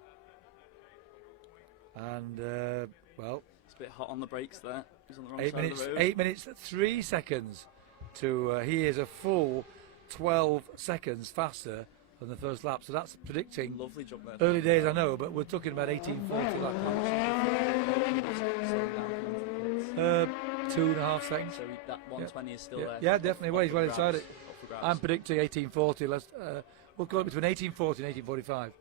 And, well. It's a bit hot on the brakes there. He's on the wrong side of the road. 8 minutes 3 seconds to. He is a full 12 seconds faster than the first lap. So that's predicting. Lovely jump there. Early days, I know, but we're talking about 1840 lap times. 2.5 seconds. So that 120 is still there. Yeah, definitely. Well, he's well inside it. I'm predicting 1840. We'll call it between 1840 and 1845.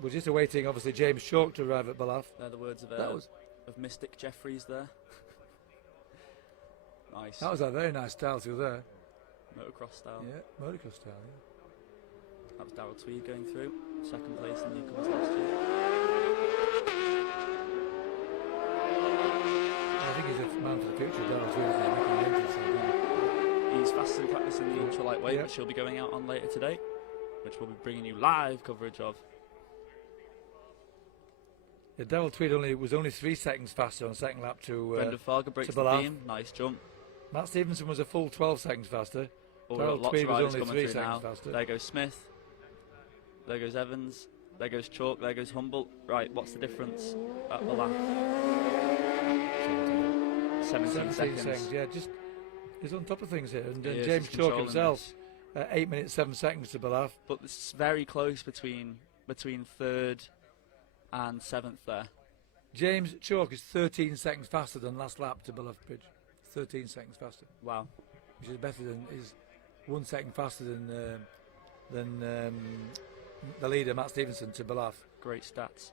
We're just awaiting, obviously, James Chalk to arrive at Balaf. They're the words of Mystic Jeffries there. Nice. That was a very nice style through there. Motocross style. Yeah, motocross style, yeah. That was Darryl Tweed going through. Second place in the newcomers last year. I think he's a man for the future, Darryl Tweed, isn't he? He's fast in practice in the ultra lightweight, which he'll be going out on later today, which we'll be bringing you live coverage of. Yeah, Darryl Tweed was only 3 seconds faster on the second lap to Brendan Farger breaks the beam. Nice jump. Matt Stevenson was a full 12 seconds faster. Darryl Tweed was only 3 seconds faster. There goes Smith. There goes Evans. There goes Chalk. There goes Humboldt. Right, what's the difference at the lap? 17 seconds. Yeah, just he's on top of things here. And James Chalk himself, 8 minutes 7 seconds to Balaf. But it's very close between 3rd and 7th there. James Chalk is 13 seconds faster than last lap to Balaf Bridge. 13 seconds faster. Wow. Which is better than, is 1 second faster than the leader Matt Stevenson to Balaf. Great stats.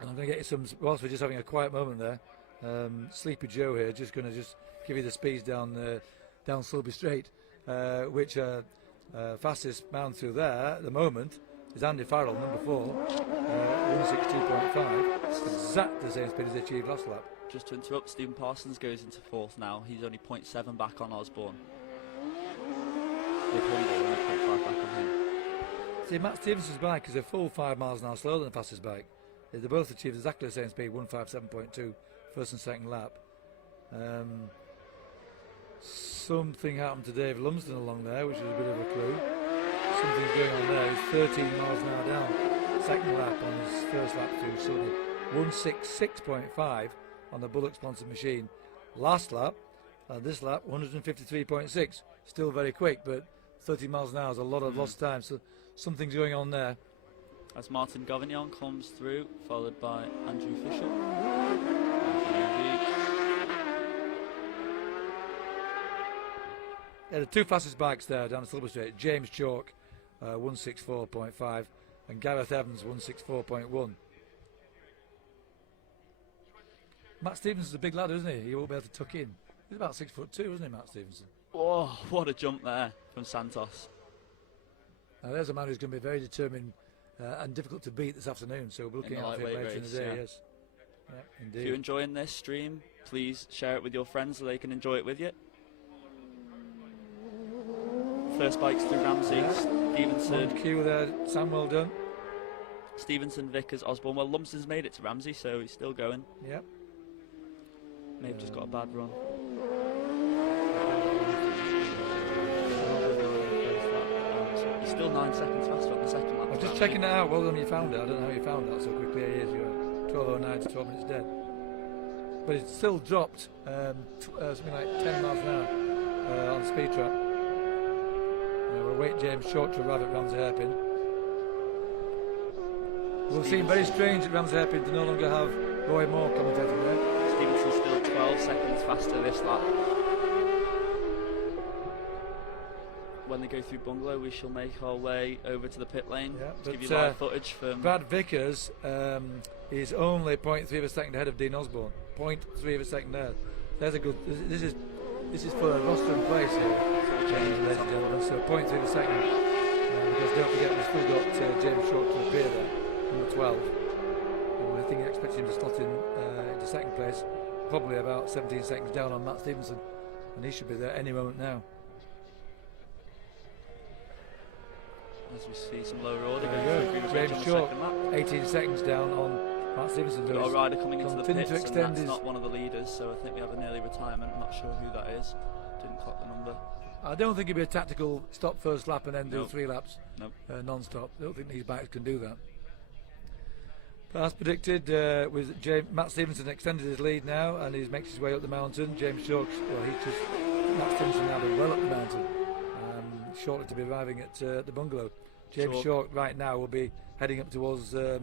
And I'm going to get you some, whilst we're just having a quiet moment there, Sleepy Joe here, just going to give you the speeds down Sulby Straight, which fastest man through there at the moment is Andy Farrell, number 4, 162.5, exactly the same speed as he achieved last lap. Just to interrupt, Stephen Parsons goes into 4th now. He's only 0.7 back on Osborne. With Humboldt, only 0.5 back on him. See, Matt Stevenson's bike is a full 5 miles an hour slower than the fastest bike. They both achieved exactly the same speed, 157.2, first and second lap. Something happened to Dave Lumsden along there, which is a bit of a clue. Something's going on there. He's 13 miles an hour down. Second lap on his first lap through Sunday. 166.5 on the Bullock sponsored machine. Last lap, this lap, 153.6. Still very quick, but 30 miles an hour is a lot of lost time. So something's going on there. As Martin Govignon comes through, followed by Andrew Fisher. Yeah, the 2 fastest bikes there down the Silver Straight, James Chalk, 164.5, and Gareth Evans, 164.1. Matt Stevenson's a big lad, isn't he? He won't be able to tuck in. He's about 6'2", isn't he, Matt Stevenson? Oh, what a jump there from Santos. Now there's a man who's going to be very determined and difficult to beat this afternoon, so we're looking out for it later in the day, yes. Yeah, indeed. If you're enjoying this stream, please share it with your friends so they can enjoy it with you. First bikes through Ramsey, Stevenson. On cue there, Sam, well done. Stevenson, Vickers, Osborne. Well, Lumsden's made it to Ramsey, so he's still going. Yep. Maybe just got a bad run. He's still 9 seconds faster on the second lap. I'm just checking that out. Well done, you found it. I don't know how you found that so quickly. Here you are. 12:09 to 12 minutes dead. But it's still dropped something like 10 miles an hour on the speed trap. We'll wait James Short to arrive at Ramsey Hairpin. We'll seem very strange at Ramsey Hairpin to no longer have Roy Moore commentating there. Stevenson's still 12 seconds faster this lap. When they go through Bungalow, we shall make our way over to the pit lane to give you live footage from Brad Vickers is only 0.3 of a second ahead of Dean Osborne. 0.3 of a second ahead. There's a good. This is for a roster in place here, ladies and gentlemen. So 0.3 of a second. Because don't forget, we've still got James Short to appear there, number 12. And I think he expects him to slot in into second place, probably about 17 seconds down on Matt Stevenson, and he should be there any moment now. As we see some lower order going through James Short, 18 seconds down on Matt Stevenson. We've got a rider coming into the pits, to extend and that's not one of the leaders, so I think we have an early retirement. I'm not sure who that is. Didn't clock the number. I don't think it'd be a tactical stop first lap and then do 3 laps non-stop. I don't think these bikes can do that. But as predicted, with Matt Stevenson extended his lead now, and he makes his way up the mountain. James Short, Matt Stevenson now been well up the mountain, shortly to be arriving at the Bungalow. James Short right now will be heading up towards the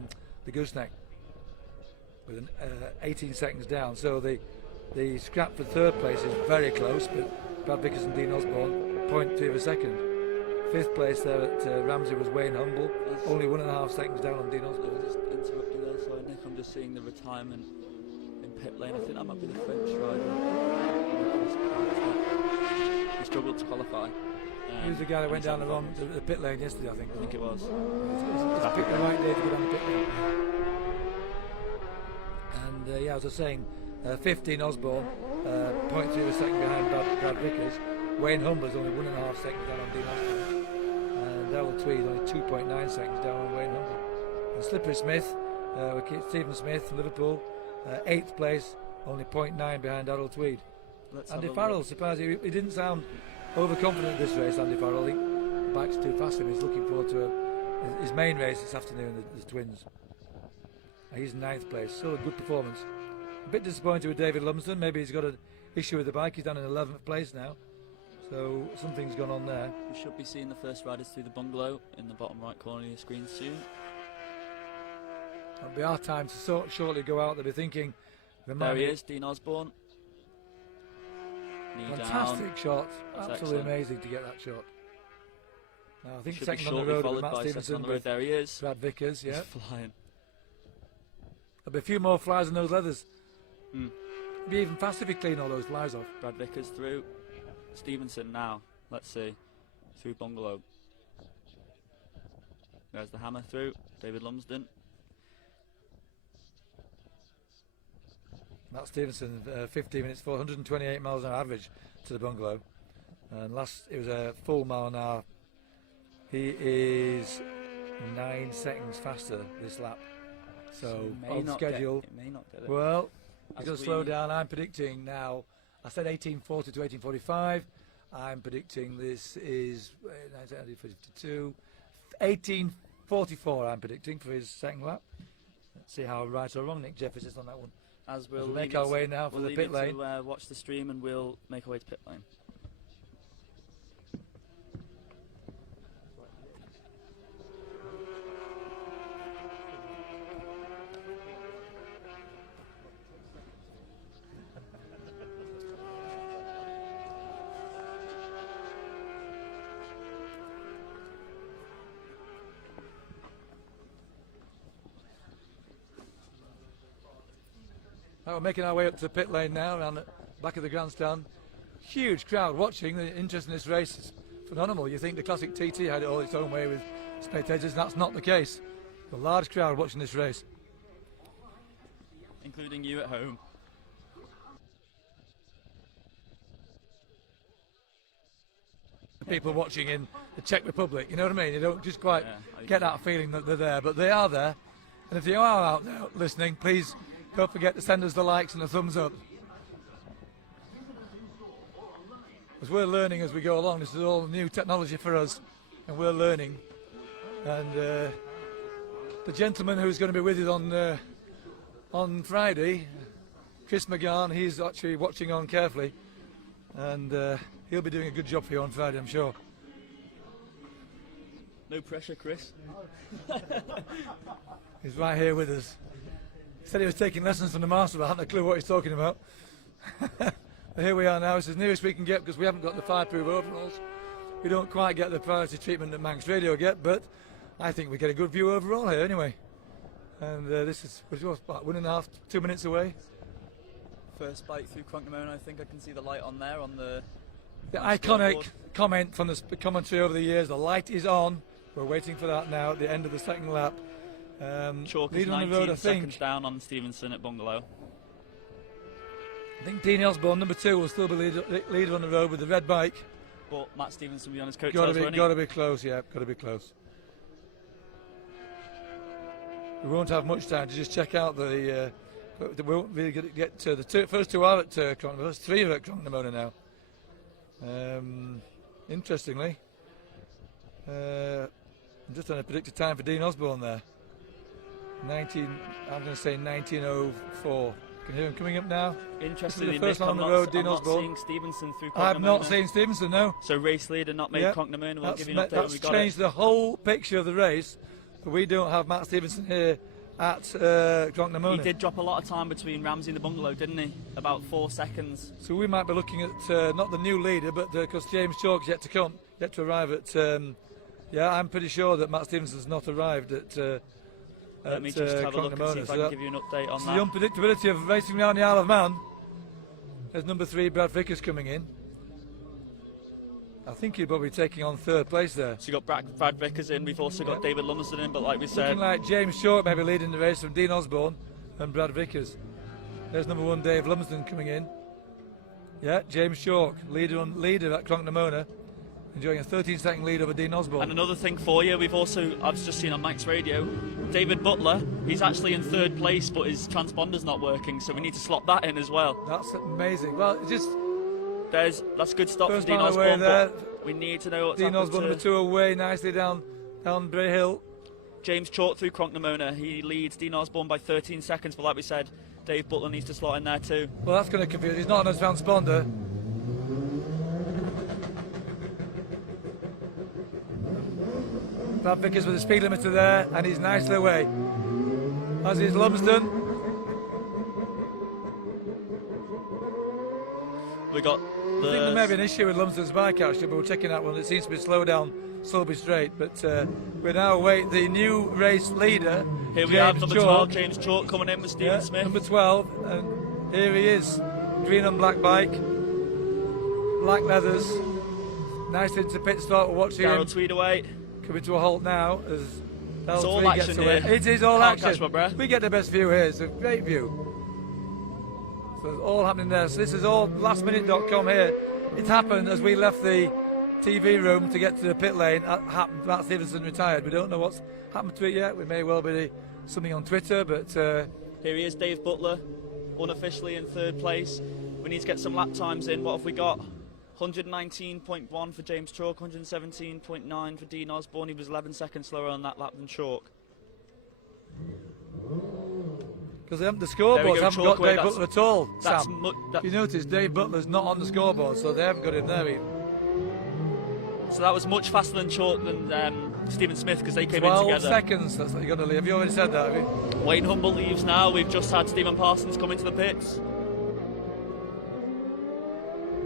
gooseneck with 18 seconds down. So the scrap for third place is very close, but Brad Vickers and Dean Osborne 0.3 of a second. Fifth place there at Ramsey was Wayne Humble, only 1.5 seconds down on Dean Osborne. Just interrupt you there, sorry Nick, I'm just seeing the retirement in pit lane. I think that might be the French rider. He struggled to qualify. He was the guy that went down the pit lane yesterday, I think. I think it was. He's picked the right day to go down the pit lane. And as I was saying, 15 Osborne, 0.3 of a second behind Brad Vickers. Wayne Humber's only 1.5 seconds down on Dean Osborne. And DARYL TWEED only 2.9 seconds down on Wayne Humber. And Slippery Smith, Stephen Smith from Liverpool, 8th place, only 0.9 behind DARYL TWEED. Andy Farrell, surprisingly, he didn't sound overconfident this race, Andy Farrell. I think the bike's too fast for him. He's looking forward to his main race this afternoon, the Twins. He's in 9th place, still a good performance. A bit disappointed with David Lumsden. Maybe he's got an issue with the bike. He's down in 11th place now, so something's gone on there. We should be seeing the first riders through the Bungalow in the bottom right corner of your screen soon. It'll be our time to shortly go out. They'll be thinking. There he is, Dean Osborne. Fantastic shot. That's absolutely amazing to get that shot. Now, I think should second on the road with Matt Stevenson. On the road. There he is. Brad Vickers, yeah. He's flying. There'll be a few more flies on those leathers. It'll be even faster if you clean all those flies off. Brad Vickers through. Stevenson now. Let's see. Through Bungalow. There's the hammer through. David Lumsden. Matt Stevenson, 15 minutes for 128 miles an hour average to the Bungalow. And it was a full mile an hour. He is 9 seconds faster this lap. So on schedule. May not get it. Well, he's going to slow down. I'm predicting now. I said 1840 to 1845. I'm predicting this is 1952. 1844. I'm predicting for his second lap. Let's see how right or wrong Nick Jeffers is on that one. As we'll make our way now for the pit lane. We'll watch the stream and we'll make our way to pit lane. We're making our way up to the pit lane now, around the back of the grandstand. Huge crowd watching. The interest in this race is phenomenal. You think the classic TT had it all its own way with spectators, and that's not the case. A large crowd watching this race. Including you at home. People watching in the Czech Republic, you know what I mean? You don't just quite get that feeling that they're there, but they are there. And if you are out there listening, please don't forget to send us the likes and the thumbs up. As we're learning as we go along, this is all new technology for us. and we're learning. And the gentleman who's going to be with us on Friday, Chris McGann, he's actually watching on carefully, and he'll be doing a good job for you on Friday, I'm sure. No pressure, Chris. He's right here with us. He said he was taking lessons from the master, but I haven't a clue what he's talking about. But here we are now. It's as near as we can get because we haven't got the fireproof overalls. We don't quite get the priority treatment that Manx Radio get, but I think we get a good view overall here anyway. And this is about 1.5, 2 minutes away. First bike through Cronknamona, I think I can see the light on there on the iconic comment from the commentary over the years, the light is on. We're waiting for that now at the end of the second lap. Chalk is leader on 19 the road, I seconds think. down on Stevenson at Bungalow. I think Dean Osborne, number 2, will still be leader on the road with the red bike. But Matt Stevenson will be on his coattails, Got to be close, yeah, got to be close. We won't have much time to just check out the. We won't really get to the first 2 are at Cronknamona. The first 3 are at Cronknamona now. Interestingly, I'm just trying to predict a time for Dean Osborne there. I'm going to say 19:04. Can you hear him coming up now? Interestingly, the first Nick, one on I'm the road, not, Dean I'm not Osborne. seeing Stevenson through Cronknamona. I've not seen Stevenson, no. So race leader not made Cronknamona. We'll give you an update when we That's got changed it. the whole picture of the race, but we don't have Matt Stevenson here at Cronknamona. He did drop a lot of time between Ramsey and the Bungalow, didn't he? About 4 seconds. So we might be looking at not the new leader, but because James Chalk's yet to come, yet to arrive at. Yeah, I'm pretty sure that Matt Stevenson's not arrived at. Let me just have a look and see if I can give you an update on that. The unpredictability of racing around the Isle of Man. There's number 3, Brad Vickers, coming in. I think he'll probably be taking on 3rd place there. So you got Brad Vickers in. We've also got David Lumsden in, but like we said, Looking like James Chalk maybe leading the race from Dean Osborne and Brad Vickers. There's number 1, Dave Lumsden, coming in. Yeah, James Chalk, leader at Cronknamona, enjoying a 13-second lead over Dean Osborne. And another thing for you, I've just seen on Manx Radio, David Butler, he's actually in 3rd place, but his transponder's not working, so we need to slot that in as well. That's amazing. Well, that's a good stop first for Dean man away Osborne, there. but we need to know what's Dean happened Osborne, to number 2, away nicely down Bray Hill. James Chalk through Cronknamona. He leads Dean Osborne by 13 seconds, but like we said, Dave Butler needs to slot in there too. Well, that's going to confuse. He's not on his transponder. Brad Vickers with the speed limiter there, and he's nicely away. As is Lumsden. We got I think there may be an issue with Lumsden's bike actually, but we're checking that one. It seems to be slow down, Sulby Straight. But we now await the new race leader. Here we James have number Chalk. 12, James Chalk, coming in with Stephen Smith. Number 12, and here he is, green and black bike, black leathers, nice into pit stop. We're watching him. DARYL TWEED away. Coming to a halt now as It's all L3 action gets away. here. It is all Can't catch action. my breath. We get the best view here. It's a great view. So it's all happening there. So this is all lastminute.com here. It happened as we left the TV room to get to the pit lane. Matt Stevenson retired. We don't know what's happened to it yet. We may well be something on Twitter, but here he is, Dave Butler, unofficially in 3rd place. We need to get some lap times in. What have we got? 119.1 for James Chalk, 117.9 for Dean Osborne. He was 11 seconds slower on that lap than Chalk. because the scoreboards haven't got Dave Butler at all, that's Sam. You notice Dave Butler's not on the scoreboard, so they haven't got him there either. So that was much faster than Chalk than Stephen Smith, because they came in 12 together. seconds, that's what you're going to leave. Have you already said that, have you? Wayne Humble leaves now. We've just had Stephen Parsons come into the pits.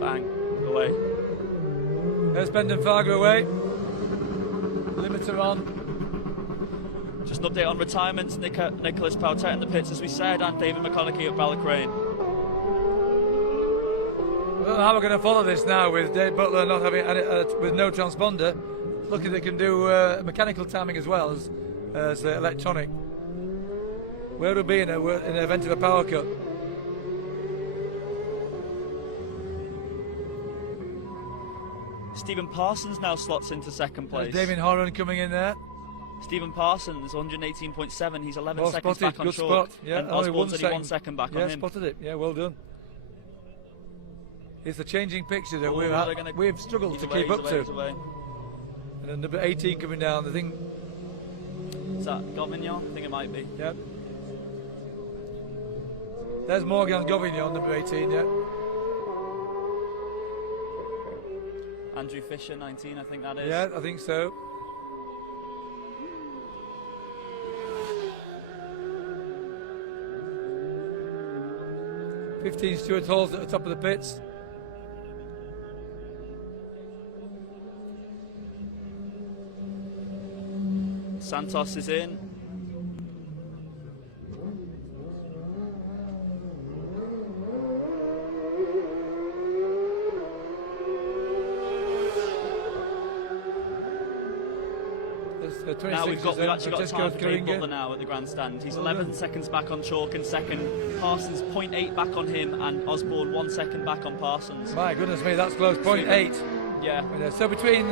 Bang, away. There's Brendan Fargo away. Limiter on. Just an update on retirements. Nicholas Powtet in the pits, as we said, and David McConaughey at Ballycrane. I don't know how we're going to follow this now with Dave Butler not having with no transponder. Lucky they can do mechanical timing as well as electronic. Where would it be in an event of a power cut? Stephen Parsons now slots into second place. Damien Horan coming in there. Stephen Parsons, 118.7. He's 11 well seconds spotted, back on good Chalk. spot. Yeah, and only Osborne's only 1 second back on him. Yeah, spotted it. Yeah, well done. It's the changing picture that we've struggled to keep up to. And then number 18 coming down, I think. Is that Govignon? I think it might be. Yep. There's Morgan Govignon, number 18, yeah. Andrew Fisher, 19, I think that is. Yeah, I think so. "15 Stuart Hall's at the top of the pits. Santos is in. Now we've actually got time for Dave Butler now at the grandstand. He's 11 seconds back on Chalk in second. Parsons 0.8 back on him, and Osborne 1 second back on Parsons. My goodness me, that's close. 0.8. Yeah. So between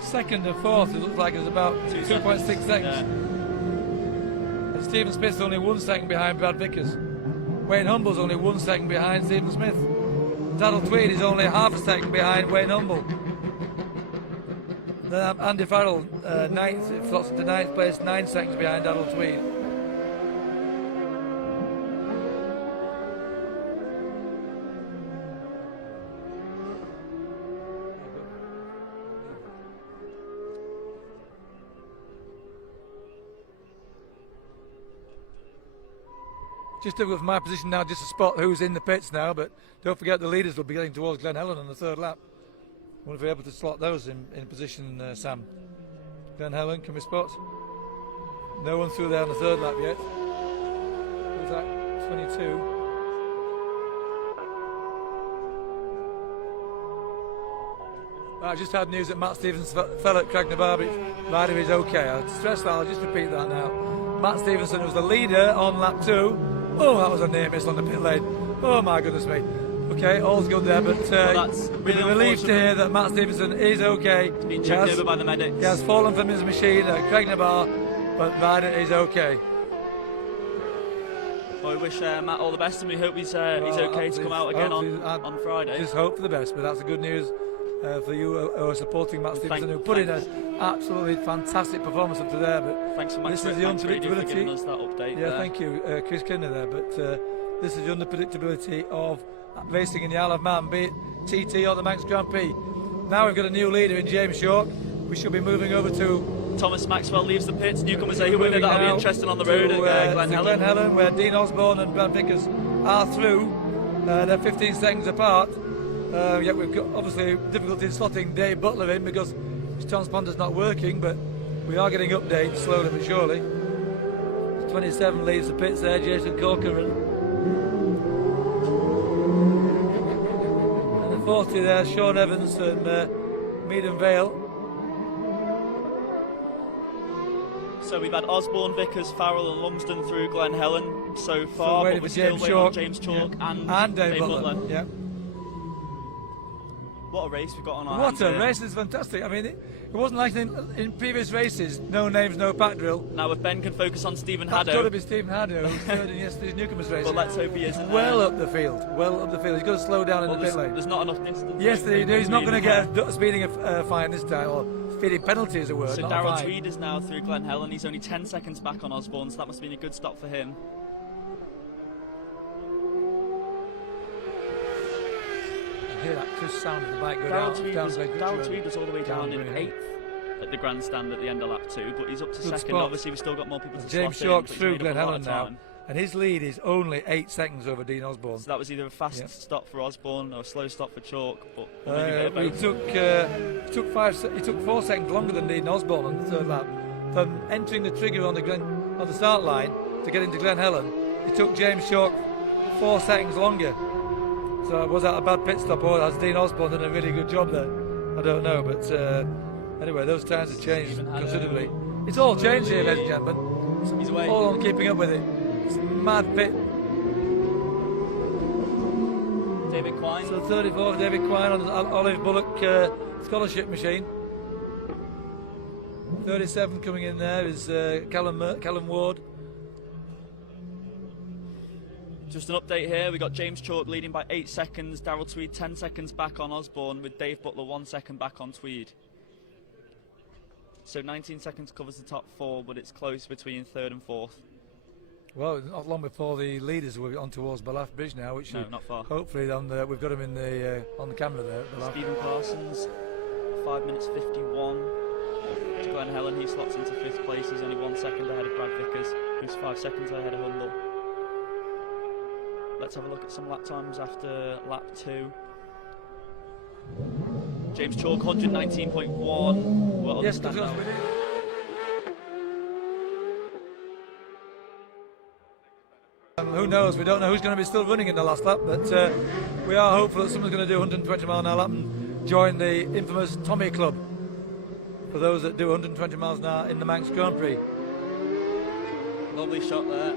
second and fourth, it looks like it's about 2.6 seconds. Yeah. And Stephen Smith's only 1 second behind Brad Vickers. Wayne Humble's only 1 second behind Stephen Smith. Darryl Tweed is only half a second behind Wayne Humble. Then Andy Farrell, ninth, floats into ninth place, 9 seconds behind Darryl Tweed. Just with my position now, just to spot who's in the pits now, but don't forget the leaders will be getting towards Glen Helen on the third lap. I wonder if we're able to slot those in position, Sam. Glen Helen, can we spot? No one through there on the third lap yet. Who's that? 22. I just had news that Matt Stevens fell at Craignabarby. Rider is okay. I'll stress that, I'll just repeat that now. Matt Stevenson was the leader on lap 2. Oh, that was a near miss on the pit lane. Oh my goodness me. Okay, all's good there, but that's really relieved to hear that Matt Stevenson is okay. He's been checked over by the medics. He has fallen from his machine at Craignabar, but rider is okay. Well, we wish Matt all the best, and we hope he's okay to come out again on Friday. Just hope for the best, but that's a good news for you who are supporting Matt Stevenson, who put in an absolutely fantastic performance up to there. But thanks so much. This is the unpredictability. For giving us that update. Yeah, thank you, Chris Kinner there. But this is the unpredictability of racing in the Isle of Man, be it TT or the Manx Grand Prix. Now we've got a new leader in James York. We should be moving over to Thomas Maxwell leaves the pits. Newcomers are with it. That'll be interesting on the road at Glen Helen. Glen Helen, where Dean Osborne and Brad Vickers are through. They're 15 seconds apart. Yet we've got obviously difficulty in slotting Dave Butler in because his transponder's not working, but we are getting updates slowly but surely. 27 leaves the pits there, Jason Corcoran. And the 40 there, Sean Evans and Meaden Vale. So we've had Osborne, Vickers, Farrell and Lumsden through Glen Helen so far, but we're still waiting on James Chalk and Dave Butler. Yeah. What a race we've got on our hands. What a race, it's fantastic. I mean, it wasn't like in previous races, no names, no pack drill. Now if Ben can focus on Stephen Haddo. It's got to be Stephen Haddo, who's third in yesterday's newcomers race. Well, let's hope he is. Well up the field, well up the field. He's got to slow down in the pit lane. There's not enough distance. Yes, he's not going to get a speeding fine this time, or speeding penalty is a word. So Darryl Tweed is now through Glen Helen. He's only 10 seconds back on Osborne, so that must have been a good stop for him. I hear that just sound of the bike go down. Darryl Tweed was all the way down in 8th at the grandstand at the end of lap 2, but he's up to second. Spot. Obviously, we've still got more people to James slot Short's in, through Glen Helen now, and his lead is only 8 seconds over Dean Osborne. So that was either a fast stop for Osborne or a slow stop for Chalk. But he took 4 seconds longer than Dean Osborne on the third lap. From entering the trigger on the start line to get into Glen Helen, it took James Short 4 seconds longer. So was that a bad pit stop, or has Dean Osborne done a really good job there? I don't know, but anyway, those times have changed considerably. It's all changed here, ladies and gentlemen. He's away. All on keeping up with it. It's a mad pit. David Quine. So 34, David Quine on the Olive Bullock scholarship machine. 37 coming in there is Callum Ward. Just an update here, we got James Chalk leading by 8 seconds, Darryl Tweed 10 seconds back on Osborne, with Dave Butler 1 second back on Tweed. So 19 seconds covers the top 4, but it's close between 3rd and 4th. Well, not long before the leaders will be on towards Ballaugh Bridge now, which No, not far. hopefully we've got him in the on the camera there. Stephen Parsons, 5 minutes 51. To Glenn Helen, he slots into 5th place. He's only 1 second ahead of Brad Vickers, who's 5 seconds ahead of Hundle. Let's have a look at some lap times after lap 2. James Chalk, 119.1. Well, yes, who knows? We don't know who's going to be still running in the last lap, but we are hopeful that someone's going to do 120 mile an hour lap and join the infamous Tommy Club. For those that do 120 miles an hour in the Manx Grand Prix. Lovely shot there.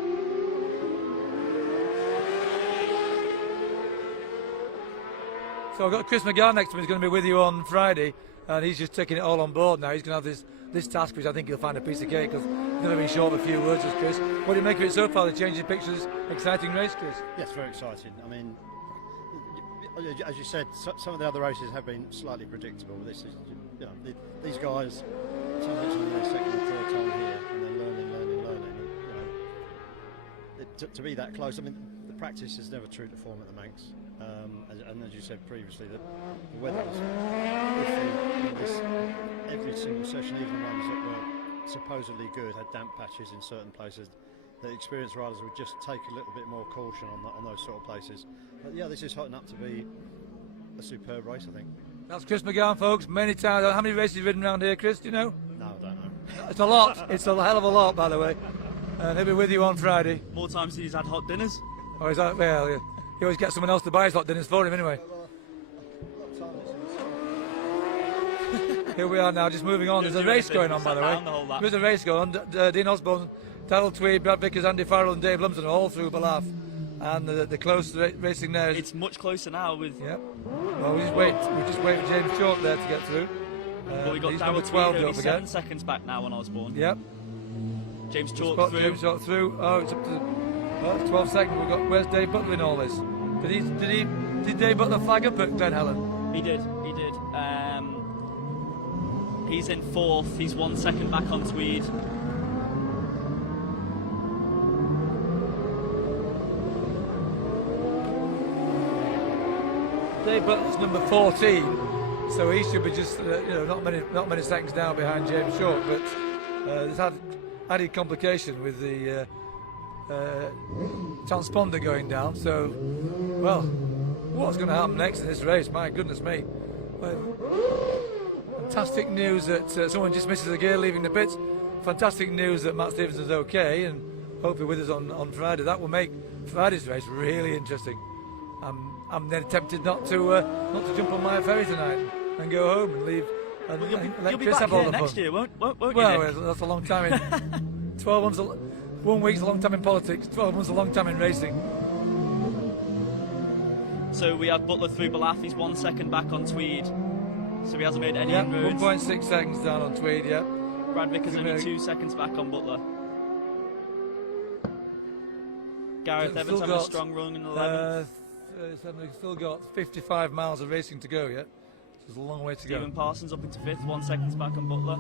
So I've got Chris McGann next to me. He's going to be with you on Friday, and he's just taking it all on board now. He's going to have this task, which I think he'll find a piece of cake, because he's never been short of a few words, as Chris. What do you make of it so far? The changing pictures, exciting race, Chris. Yes, very exciting. I mean, as you said, some of the other races have been slightly predictable. This is, you know, these guys, some of them their second and third time here, and they're learning. You know, to be that close. I mean, the practice is never true to form at the Manx. And as you said previously, that the weather was iffy in this, every single session, even the ones that were supposedly good, had damp patches in certain places. The experienced riders would just take a little bit more caution on those sort of places. But yeah, this is hotting up to be a superb race, I think. That's Chris McGann, folks. Many times. How many races have you ridden around here, Chris? Do you know? No, I don't know. It's a lot. It's a hell of a lot, by the way. And he'll be with you on Friday. More times he's had hot dinners. Oh, is that? Well, yeah. He always gets someone else to buy his hot dinners for him anyway. Here we are now, just moving on. There's a race going on, by the way. There's a race going on. Dean Osborne, Daryl TWEED, Brad Vickers, Andy Farrell and Dave Lumsden are all through Ballaugh. And the close racing there is... It's much closer now with... Yep. Well, we just wait for James Chalk there to get through. But we got Daryl 12 TWEED only 7 seconds back now on Osborne. Yep. James Chalk through. James Chalk through. Oh, it's up to... Oh, it's 12 seconds. Where's Dave Butler in all this? Did Dave Butler flag up at Glen Helen? He did. He's in 4th. He's 1 second back on TWEED. Dave Butler's number 14, so he should be just not many seconds down behind James Chalk. But there's had added complication with the transponder going down. So, well, what's going to happen next in this race? My goodness me! Fantastic news that someone just misses a gear leaving the pits. Fantastic news that Matt Stevenson's okay and hopefully with us on Friday. That will make Friday's race really interesting. I'm then tempted not to jump on my ferry tonight and go home and leave. And you'll be back here next year, won't you? Well, that's a long time in 12 months. 1 week's a long time in politics. 12 months a long time in racing. So we have Butler through Ballaugh. He's 1 second back on TWEED. So he hasn't made any inroads. 1.6 seconds down on TWEED. Yeah. Brad Vickers only 2 seconds back on Butler. Gareth Evans having a strong run in 11th. We've still got 55 miles of racing to go yet. There's a long way to go. Stephen Parsons up into 5th, 1 second back on Butler.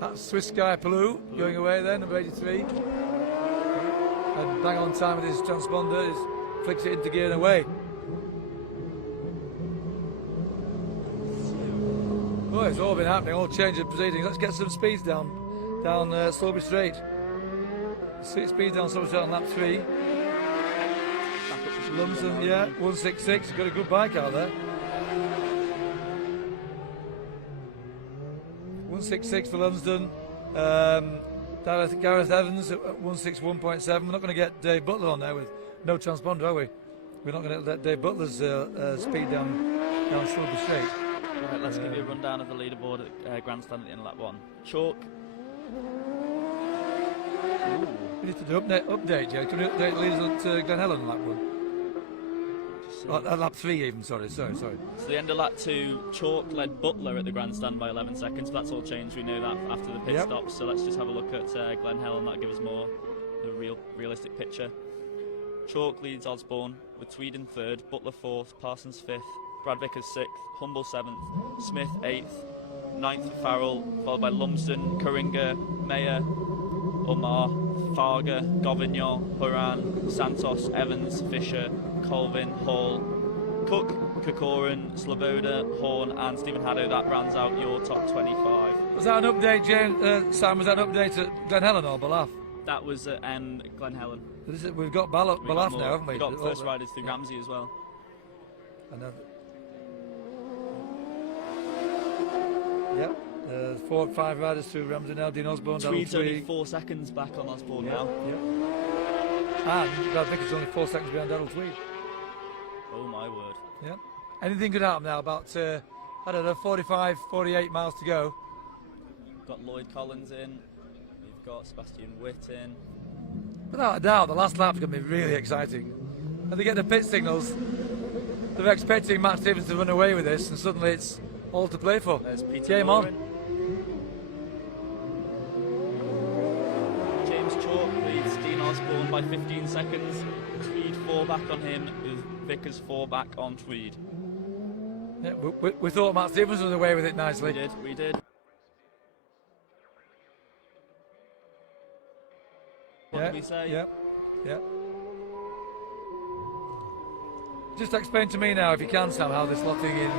That's Swiss Sky Palou going away then, number 83. And bang on time with his transponder, flicks it into gear and away. Oh, it's all been happening, all change of proceedings. Let's get some speeds down Strawberry Straight. Speed down Strawberry Straight on lap 3. Lumsden, yeah, 166. Got a good bike out there. 166 for Lumsden. Gareth Evans at 161.7. We're not going to get Dave Butler on there with no transponder, are we? We're not going to let Dave Butler's speed down Strawberry Straight. Right, let's give you a rundown of the leaderboard at Grandstand at the end of lap 1. Chalk. We need to do update, yeah. Can we update the leaders at Glen Helen on lap 1? Lap 3 even, sorry. So the end of lap 2, Chalk led Butler at the Grandstand by 11 seconds. That's all changed. We know that after the pit stop. So let's just have a look at Glen Helen. That'll give us more of a realistic picture. Chalk leads Osborne with TWEED in 3rd, Butler 4th, Parsons 5th, Brad Vickers 6th, Humble 7th, Smith 8th, 9th for Farrell, followed by Lumsden, Coringa, Mayer, Omar, Farga, Govignon, Horan, Santos, Evans, Fisher, Colvin, Hall, Cook, Kokoran, Sloboda, Horn and Stephen Haddo. That rounds out your top 25. Was that an update, James? Sam, was that an update at Glen Helen or Ballaugh? That was at Glen Helen. We've got Ballaugh now, haven't we? We've got first riders through Ramsey as well. Yep. 4 and 5 riders through Ramsey now. Dean Osborne, Tweed's only 4 seconds back on Osborne now. Yep. And Brad Vickers only 4 seconds behind Darryl Tweed. Oh my word. Yeah. Anything could happen now. About, I don't know, 45, 48 miles to go. We've got Lloyd Collins in. We've got Sebastian Witt in. Without a doubt, the last lap's going to be really exciting. And they get the pit signals. They're expecting Matt Stevens to run away with this, and suddenly it's all to play for. There's Peter Game Moore on. in. James Chalk leads Dean Osborne by 15 seconds. Tweed 4 back on him, with Vickers 4 back on Tweed. Yeah, we thought Matt Stevens was away with it nicely. We did. What did we say? Yeah. Just explain to me now, if you can, Sam, how this locking in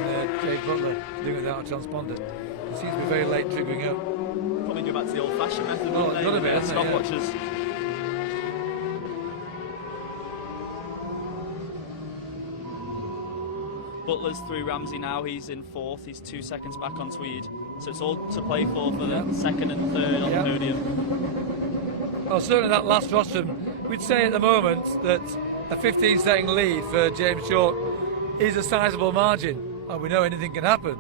Jake Butler doing without a transponder. It seems to be very late triggering up. Probably go back to the old-fashioned method, Oh, wouldn't they? got a bit, hasn't it? Stopwatches. Butler's through Ramsey now. He's in 4th. He's 2 seconds back on Tweed. So it's all to play for the 2nd and 3rd on the podium. Well, certainly that last rostrum, we'd say at the moment that a 15-second lead for James Chalk is a sizable margin, and we know anything can happen.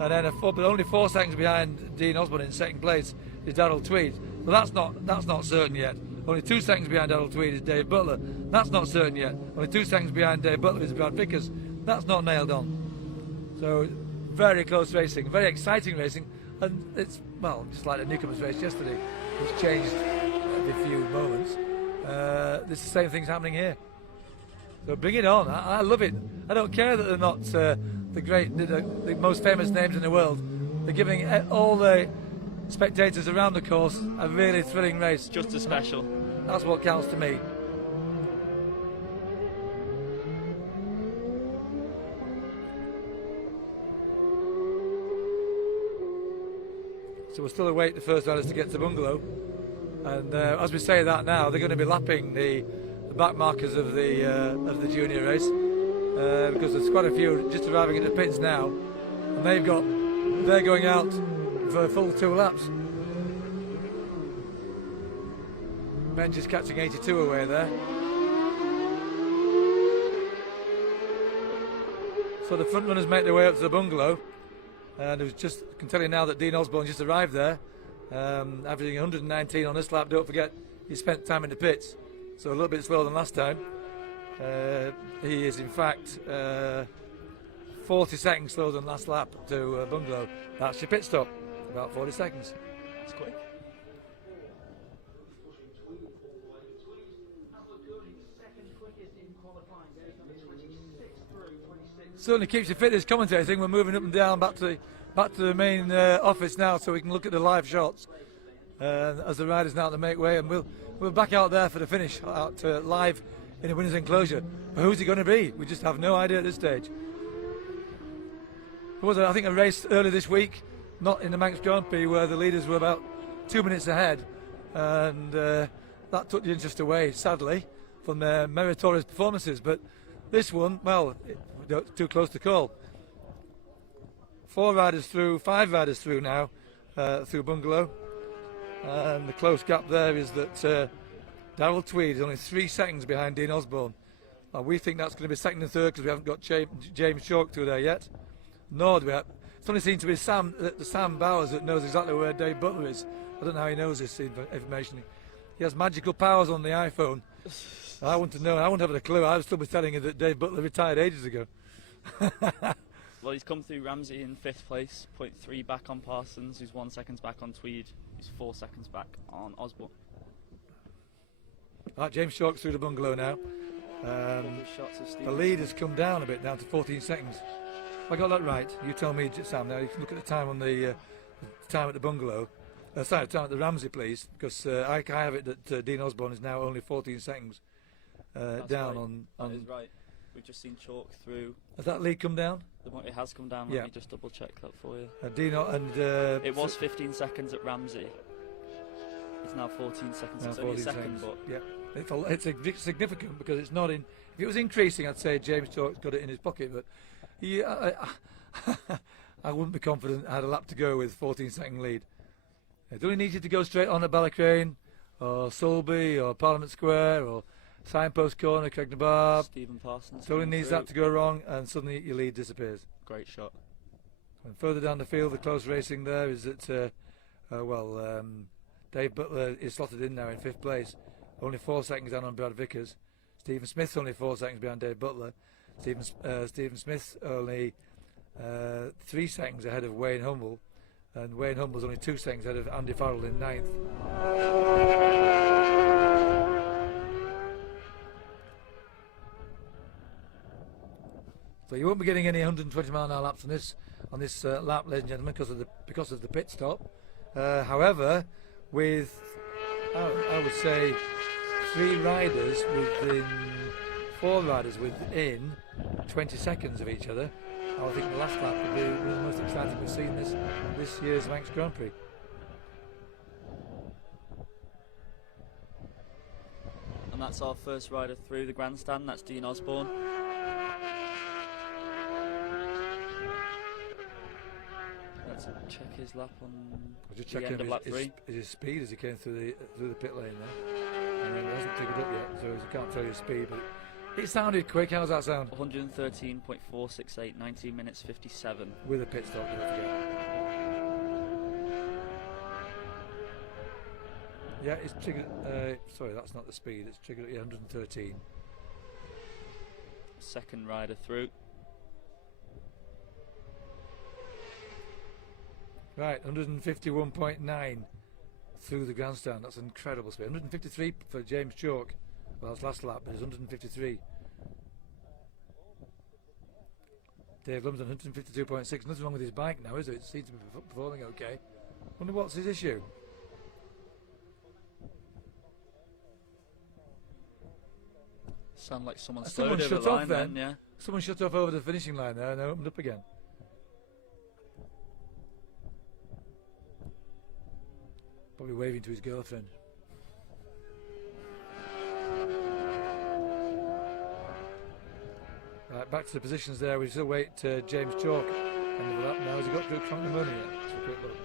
And then but only 4 seconds behind Dean Osborne in 2nd place is Darryl Tweed. But that's not certain yet. Only 2 seconds behind Darryl Tweed is Dave Butler. That's not certain yet. Only 2 seconds behind Dave Butler is Brad Vickers. That's not nailed on. So very close racing, very exciting racing, and it's, well, just like the newcomers race yesterday, which changed every few moments. This is the same thing's happening here. So bring it on. I love it. I don't care that they're not the most famous names in the world. They're giving all the spectators around the course a really thrilling race. Just as special. That's what counts to me. So we'll still await the first riders to get to Bungalow, and as we say that now, they're going to be lapping the back markers of the junior race because there's quite a few just arriving at the pits now, and they're going out for a full 2 laps. Ben just catching 82 away there. So the front runners make their way up to the Bungalow. And it was just, I can tell you now that Dean Osborne just arrived there, averaging 119 on this lap. Don't forget, he spent time in the pits, so a little bit slower than last time. He is, in fact, 40 seconds slower than last lap to Bungalow. That's your pit stop, about 40 seconds. It's quick. Certainly keeps you fit, this commentary thing. We're moving up and down back to the main office now, so we can look at the live shots as the riders now to make way, and we'll back out there for the finish, out live in the winner's enclosure. But who's it going to be? We just have no idea at this stage. There was, I think, a race earlier this week, not in the Manx Grand Prix, where the leaders were about 2 minutes ahead, and that took the interest away, sadly, from their meritorious performances. But this one, well, too close to call. 4 riders through, 5 riders through now, through Bungalow, and the close gap there is that Darryl Tweed is only 3 seconds behind Dean Osborne. We think that's going to be 2nd and 3rd because we haven't got James Chalk through there yet. Nor do we have. It's only seemed to be Sam Bowers that knows exactly where Dave Butler is. I don't know how he knows this information. He has magical powers on the iPhone. I want to know. I wouldn't have a clue. I would still be telling you that Dave Butler retired ages ago. Well, he's come through Ramsey in 5th place, 0.3 back on Parsons, who's 1 second back on Tweed, who's 4 seconds back on Osborne. Right, James Chalk through the Bungalow now. The lead has come down a bit, down to 14 seconds. I got that right. You tell me, Sam. Now you can look at the time on the time at the bungalow. Sorry, time at the Ramsey, please, because I have it that Dean Osborne is now only 14 seconds down right. on. That is right. We've just seen chalk through. Has that lead come down? It has come down. Yeah. Let me just double check that for you. Dino and it was 15 seconds at Ramsey. It's now 14 seconds. Now It's only a 14 second, seconds. but Yeah, it's significant because it's not in. If it was increasing, I'd say James Chalk's got it in his pocket, but I wouldn't be confident I had a lap to go with 14-second lead. It only needs you to go straight on at Ballacrane, or Sulby, or Parliament Square, or Signpost Corner, Craignabar. Stephen Parsons. It only needs that to go wrong, and suddenly your lead disappears. Great shot. And further down the field, the close racing there is that, Dave Butler is slotted in now in 5th place, only 4 seconds down on Brad Vickers. Stephen Smith's only 4 seconds behind Dave Butler. Stephen Smith's only 3 seconds ahead of Wayne Humble, and Wayne Humble's only 2 seconds ahead of Andy Farrell in 9th. So you won't be getting any 120-mile-an-hour laps on this lap, ladies and gentlemen, because of the pit stop. However, with I would say 4 riders within 20 seconds of each other, I think the last lap will be one of the most exciting we've seen this year's Manx Grand Prix. And that's our first rider through the grandstand. That's Dean Osborne. Let's check his lap on the end of lap 3. His speed as he came through the pit lane there. And it hasn't triggered up yet, so he can't tell you his speed, but it sounded quick. How's that sound? 113.468, 19 minutes 57. With a pit stop, don't forget. Yeah, it's triggered. Sorry, that's not the speed. It's triggered at 113. Second rider through. Right, 151.9 through the grandstand. That's an incredible speed. 153 for James Chalk. Well, that's last lap, but it's 153. Dave Lumsden, 152.6. Nothing wrong with his bike now, is there? It seems to be performing okay. Wonder what's his issue. Sound like someone Someone slowed over shut the off line then. yeah. Someone shut off over the finishing line there and opened up again. Probably waving to his girlfriend. Right, back to the positions there. We still wait James Chalk. End of the lap now. Has he got through Cronk-na-Mona yet? Let's have a quick look.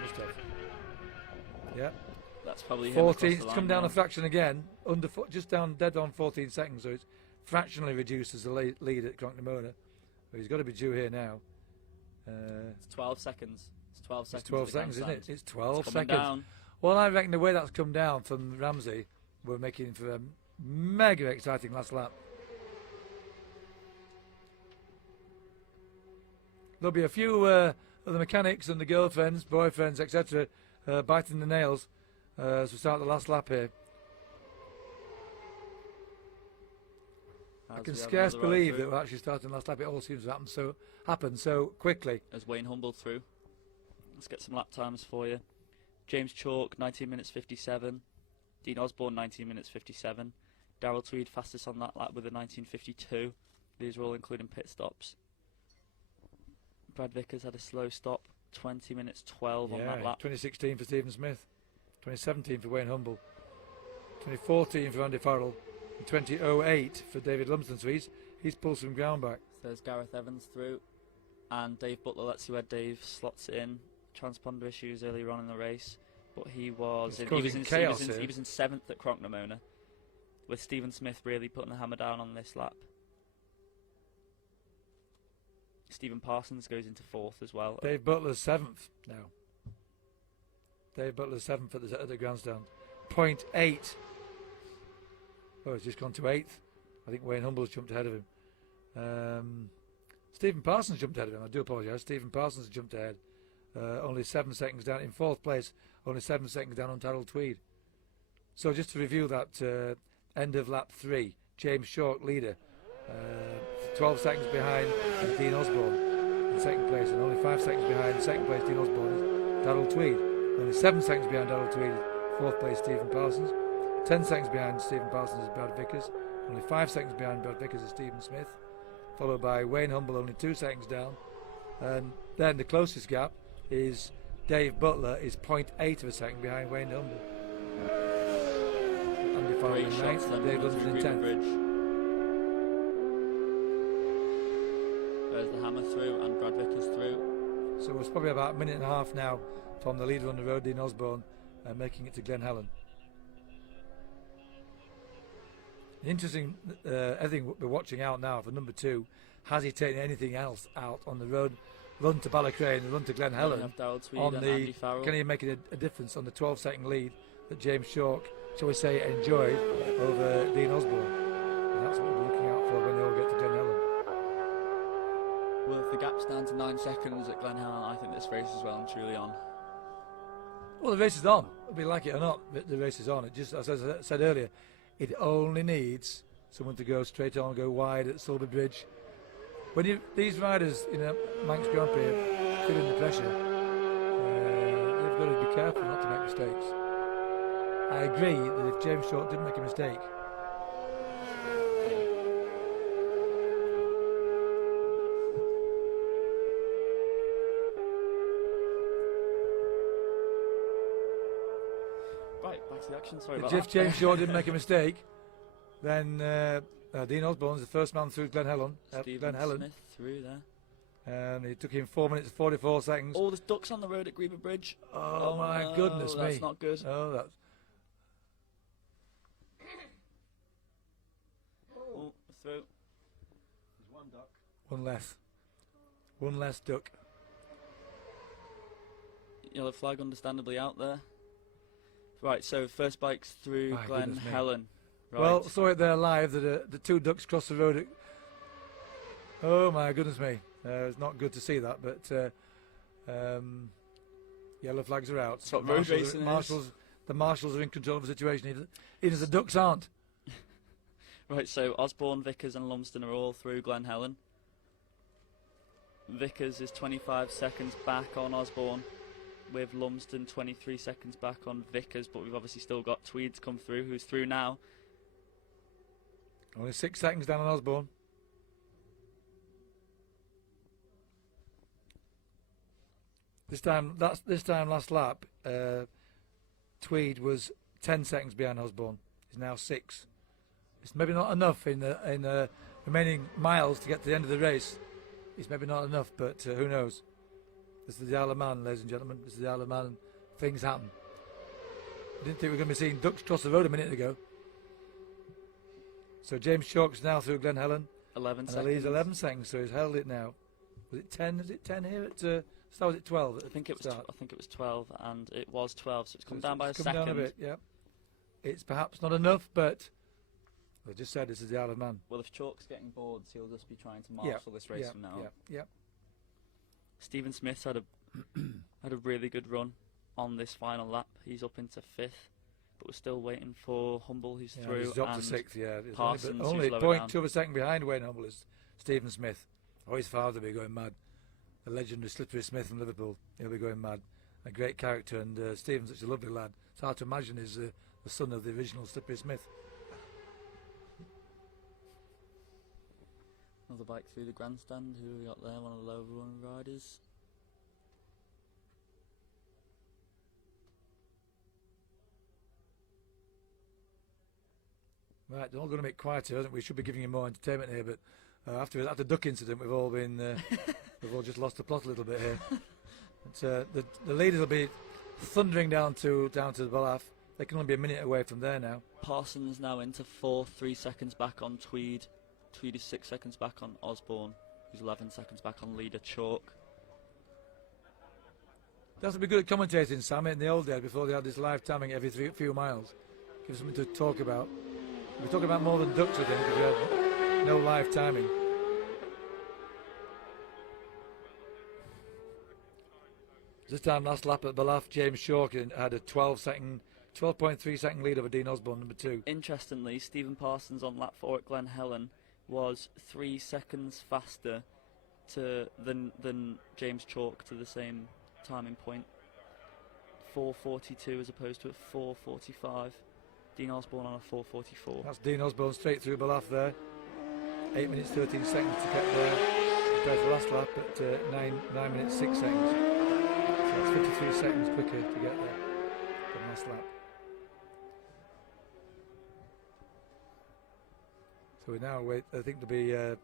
Must have. Yeah. That's probably him 14. across the It's come line down now. a fraction again. Just down dead on 14 seconds. So it's fractionally reduced as the lead at Cronk-na-Mona. But he's got to be due here now. It's 12 seconds. It's 12 seconds. It's 12 at the seconds, isn't it? grandstand. It's 12 It's coming seconds. down. Well, I reckon the way that's come down from Ramsey, we're making for a mega exciting last lap. There'll be a few of the mechanics and the girlfriends, boyfriends, etc., biting the nails as we start the last lap here. I can scarce believe that we're actually starting the last lap. It all seems to happen so quickly. As Wayne Humble through. Let's get some lap times for you. James Chalk, 19 minutes 57. Dean Osborne, 19 minutes 57. DARYL TWEED fastest on that lap with a 19.52. These are all including pit stops. Brad Vickers had a slow stop, 20 minutes 12 on that lap. 2016 for Stephen Smith, 2017 for Wayne Humble, 2014 for Andy Farrell, and 2008 for David Lumsden. So he's pulled some ground back. So there's Gareth Evans through, and Dave Butler. Let's see where Dave slots it in. Transponder issues earlier on in the race, but he was in 7th at Cronk-na-Mona, with Stephen Smith really putting the hammer down on this lap. Stephen Parsons goes into 4th as well. Dave Butler's 7th now. Dave Butler's 7th at the grandstand. 0.8. Oh, he's just gone to 8th. I think Wayne Humble's jumped ahead of him. Stephen Parsons jumped ahead of him. I do apologise. Stephen Parsons jumped ahead. Only 7 seconds down in 4th place. Only 7 seconds down on Untitled Tweed. So just to review that end of lap 3, James Chalk leader, 12 seconds behind Dean Osborne. second place, and only 5 seconds behind second place Dean Osborne is DARYL TWEED. Only 7 seconds behind DARYL TWEED is fourth place Stephen Parsons. 10 seconds behind Stephen Parsons is Brad Vickers. Only 5 seconds behind Brad Vickers is Stephen Smith, followed by Wayne Humble, only 2 seconds down. And then the closest gap is Dave Butler, is 0.8 of a second behind Wayne Humble. Andy Farrell in 9th, Dave Butler's in 10th. There's the hammer through and Brad Vickers through. So it's probably about a minute and a half now from the leader on the road, Dean Osborne, making it to Glen Helen. Interesting, everything we're watching out now for number 2. Has he taken anything else out on the road? Run to Ballacrane and run to Glen Helen. On the, can he make a difference on the 12-second lead that James Chalk, shall we say, enjoyed over Dean Osborne? And that's what we're looking out for when they all get to Glen Helen. Well, if the gap's down to 9 seconds at Glen Helen, I think this race is well and truly on. Well, the race is on. Whether we like it or not, the race is on. It just, as I said earlier, it only needs someone to go straight on, go wide at Sulby Bridge. When these riders in a Manx Grand Prix are feeling the pressure, they've got to be careful not to make mistakes. I agree that if James Short didn't make a mistake, right, back to the action. Sorry if about James Short didn't make a mistake, then Dean Osborne's the first man through Glen Helen. Stephen Smith through there. And it took him 4 minutes and 44 seconds. Oh, there's ducks on the road at Greba Bridge. Oh my goodness me. That's not good. Oh, that's... Oh, through. There's one duck. One less. One less duck. Yellow flag understandably out there. Right, so first bike's through My Glen goodness me. Helen. Right. Well, saw it there live that the 2 ducks crossed the road. Oh my goodness me. It's not good to see that, but yellow flags are out. That's what road racing is. The marshals are in control of the situation, even as the ducks aren't. Right, so Osborne, Vickers and Lumsden are all through Glen Helen. Vickers is 25 seconds back on Osborne, with Lumsden 23 seconds back on Vickers, but we've obviously still got Tweed to come through, who's through now. Only 6 seconds down on Osborne. This time last lap, Tweed was 10 seconds behind Osborne. He's now 6. It's maybe not enough in the remaining miles to get to the end of the race. It's maybe not enough, but who knows? This is the Isle of Man, ladies and gentlemen. This is the Isle of Man. Things happen. I didn't think we were going to be seeing ducks cross the road a minute ago. So James Chalk's now through Glen Helen. 11 and seconds. He's 11 seconds, so he's held it now. Was it 10? Is it 10 here at start? Was it 12? I think it was 12, and it was 12, so it's come down by a come second. Down a bit, yeah. It's perhaps not enough, but I just said this is the Isle of Man. Well, if Chalk's getting bored, he'll just be trying to marshal this race from now on. Yeah. Stephen Smith had a really good run on this final lap. He's up into 5th, but we're still waiting for Humble, who's through. He's up to and 6th, yeah. Parsons, only who's 0.2 of a second behind Wayne Humble is Stephen Smith. Oh, his father will be going mad. The legendary Slippery Smith from Liverpool. He'll be going mad. A great character, and Stephen's such a lovely lad. It's hard to imagine he's the son of the original Slippery Smith. Another bike through the grandstand. Who we got there? One of the lower run riders. Right, they're all going to be quieter. I think we should be giving you more entertainment here, but after the duck incident, we've all been we've all just lost the plot a little bit here. But, the leaders will be thundering down to the Balaf. They can only be a minute away from there now. Parsons now into 4th, 3 seconds back on Tweed. Tweed is 6 seconds back on Osborne, who's 11 seconds back on leader Chalk. That's to be good at commentating, Sam, in the old days before they had this live timing every few miles. Give something to talk about. We're talking about more than ducks, I think, if we had no live timing. This time last lap at Balaf, James Chalk had a 12.3 second lead over Dean Osborne, number 2. Interestingly, Stephen Parsons on lap 4 at Glen Helen was 3 seconds faster than James Chalk to the same timing point. 4:42 as opposed to a 4:45. Dean Osborne on a 4:44. That's Dean Osborne straight through Balaf there. 8 minutes 13 seconds to get there. Compared to the last lap at 9 minutes 6 seconds. So that's 53 seconds quicker to get there than last lap. So we now wait. I think there'll be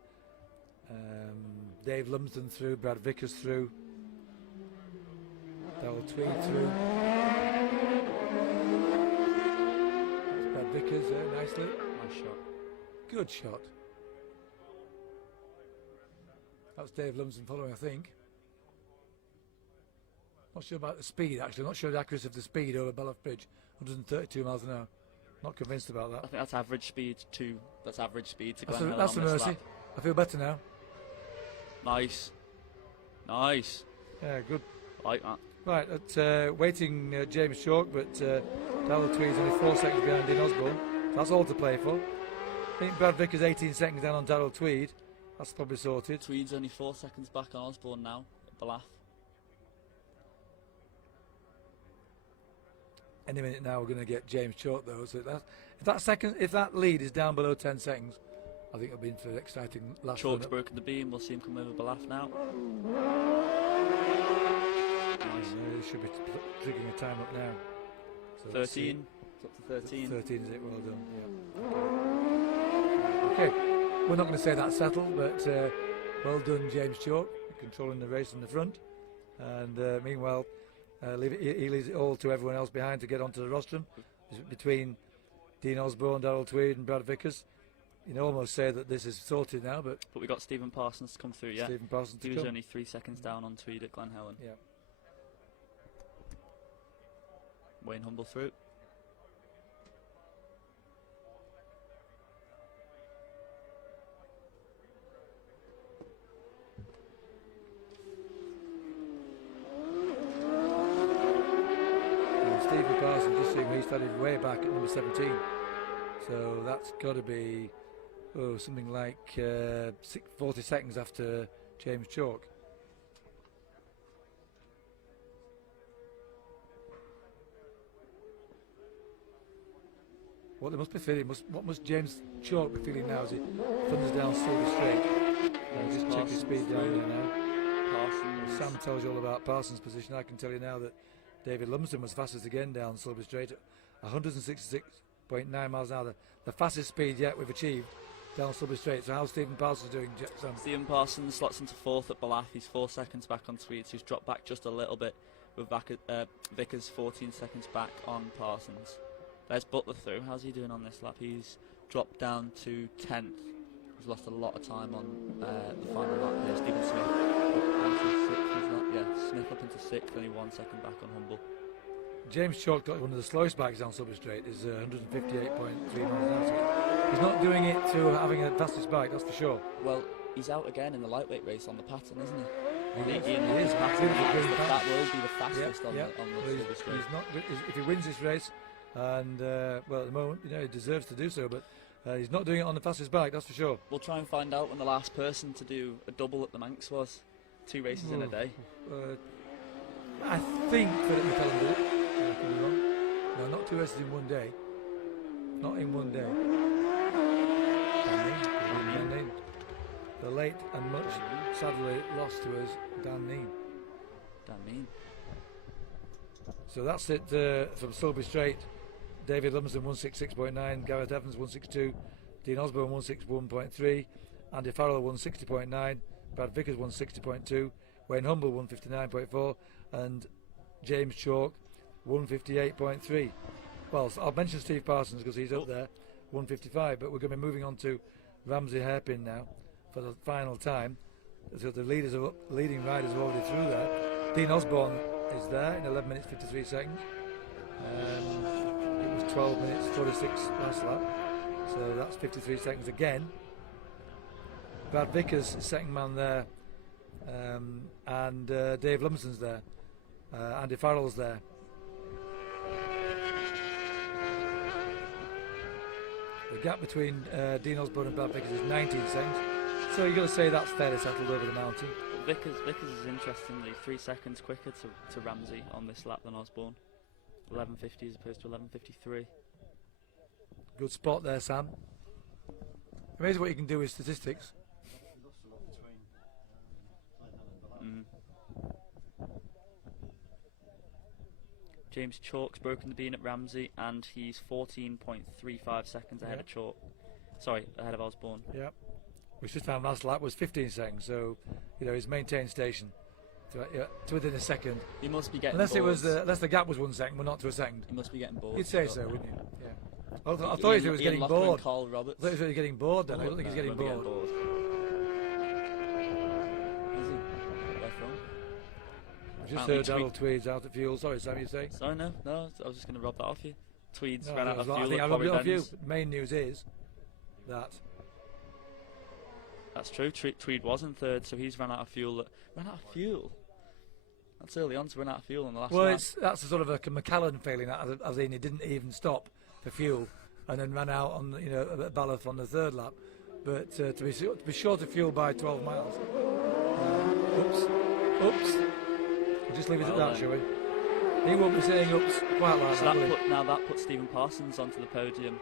Dave Lumsden through, Brad Vickers through, DARYL TWEED through. That's Brad Vickers there, nicely. Nice shot. Good shot. That's Dave Lumsden following, I think. Not sure about the speed, actually. Not sure the accuracy of the speed over Balaf Bridge. 132 miles an hour. Not convinced about that. I think that's average speed to That's Glen Helen that's a on this mercy. lap. I feel better now. Nice. Nice. Yeah, good. Like that. Right, at waiting James Chalk, but DARYL TWEED's only 4 seconds behind Dean Osborne. So that's all to play for. I think Brad Vickers 18 seconds down on DARYL TWEED. That's probably sorted. Tweed's only 4 seconds back on Osborne now at Balaf. Any minute now we're going to get James Chalk though. So if that lead is down below 10 seconds, I think it'll be in for an exciting last Chalk's run-up. broken the beam. We'll see him come over Balaf now. Nice. He should be triggering a time up now. So 13. It's up to 13. 13 is it? Well done. Yeah. Okay. We're not going to say that's settled, but well done, James Chalk, controlling the race in the front. And meanwhile, he leaves it all to everyone else behind to get onto the rostrum. Between Dean Osborne, DARYL TWEED and Brad Vickers. You can almost say that this is sorted now, but we got Stephen Parsons to come through, yeah. Stephen Parsons he was only 3 seconds down on Tweed at Glen Helen. Yeah. Wayne Humble through. Stephen Parsons, just seeing he started way back at number 17. So that's got to be something like 40 seconds after James Chalk. What they must be feeling, what must James Chalk be feeling now as he thunders down Silver Straight? Just check his speed down there now. Parsons. Sam tells you all about Parsons' position. I can tell you now that David Lumsden was fastest again down Silver Straight at 166.9 miles an hour. The fastest speed yet we've achieved down Silver Straight. So how's Stephen Parsons doing, Sam? Stephen Parsons slots into 4th at Balaf. He's 4 seconds back on Tweed, so he's dropped back just a little bit with Vickers 14 seconds back on Parsons. There's Butler through. How's he doing on this lap? He's dropped down to 10th. He's lost a lot of time on the final lap here. Stephen Smith up into 6th, is that? Yeah, Smith up into 6th, only 1 second back on Humble. James Chalk got one of the slowest bikes down Silver Straight, is 158.3 miles an hour. So he's not doing it to having a fastest bike, that's for sure. Well, he's out again in the lightweight race on the pattern, isn't he? He is. That will be the fastest on the Well, Silver Straight. if he wins this race, and well, at the moment, he deserves to do so, but he's not doing it on the fastest bike, that's for sure. We'll try and find out when the last person to do a double at the Manx was. 2 races in a day. I think Philip McCallum did it. I could be wrong. No, not 2 races in one day. Not in one day. Dan Nean. The late and much sadly lost to us, Dan Nean. Dan Nean. So that's it from Silver Straight. David Lumsden 166.9, Gareth Evans 162, Dean Osborne 161.3, Andy Farrell 160.9, Brad Vickers 160.2, Wayne Humble 159.4, and James Chalk 158.3. Well, so I'll mention Steve Parsons because he's up there, 155, but we're going to be moving on to Ramsey Hairpin now for the final time. So the leading riders are already through there. Dean Osborne is there in 11 minutes 53 seconds. It was 12 minutes 46 last lap, so that's 53 seconds again. Brad Vickers, second man there, and Dave Lumsden's there. Andy Farrell's there. The gap between Dean Osborne and Brad Vickers is 19 seconds. So you've got to say that's fairly settled over the mountain. But Vickers is interestingly 3 seconds quicker to Ramsey on this lap than Osborne. 11.50 as opposed to 11.53. Good spot there, Sam. Amazing what you can do with statistics. James Chalk's broken the bean at Ramsey, and he's 14.35 seconds ahead of Chalk. Sorry, ahead of Osborne. Yep. Which this time last lap was 15 seconds, so you know he's maintained station to within a second. He must be getting unless bored. it was unless the gap was 1 second, but not to a second. He must be getting bored. You'd say so, wouldn't you? Yeah. I thought he was getting bored. Carl Roberts. I thought he was getting bored then. I don't think he's getting bored. Is he? Where from? I just heard Daryl Tweed's out of fuel. Sorry, Sam, you say? Sorry, no, I was just going to rub that off you. Tweed's No, ran out of fuel. I think I rubbed it off you. Main news is that. That's true. Tweed was in third, so he's ran out of fuel. Ran out of fuel? That's early on to run out of fuel on the last lap. Well, that's a sort of a McCallan failing, as in he didn't even stop for fuel and then ran out on at Ballath on the third lap. But to be short of fuel by 12 miles. Oops. We'll just leave it at that, shall we? He won't be saying oops quite like that. That puts Stephen Parsons onto the podium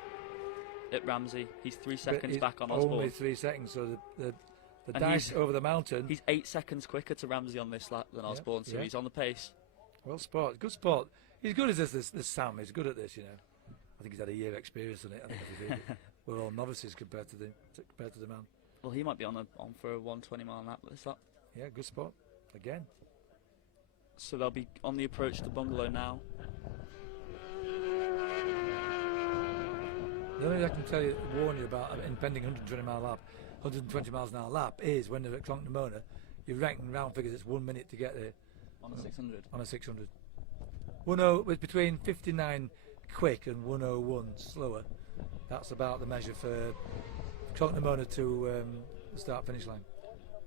at Ramsey. He's 3 seconds back on Osborne. Only 3 seconds, so the dice over the mountain. He's 8 seconds quicker to Ramsey on this lap than Osborne, so he's on the pace. Well spot, good spot. He's good as this Sam. He's good at this, I think he's had a year experience on it. I think we're all novices compared to the man. Well, he might be on for a 120-mile lap this lap. Yeah, good spot again. So they'll be on the approach to Bungalow now. The only thing I can warn you about impending 120-mile lap, 120 miles an hour lap is when they're at Clonc-na-Mona, you're ranking round figures. It's 1 minute to get there. On a 600. On a 600. With between 59 quick and 101 slower. That's about the measure for Clonc-na-Mona to the start-finish line.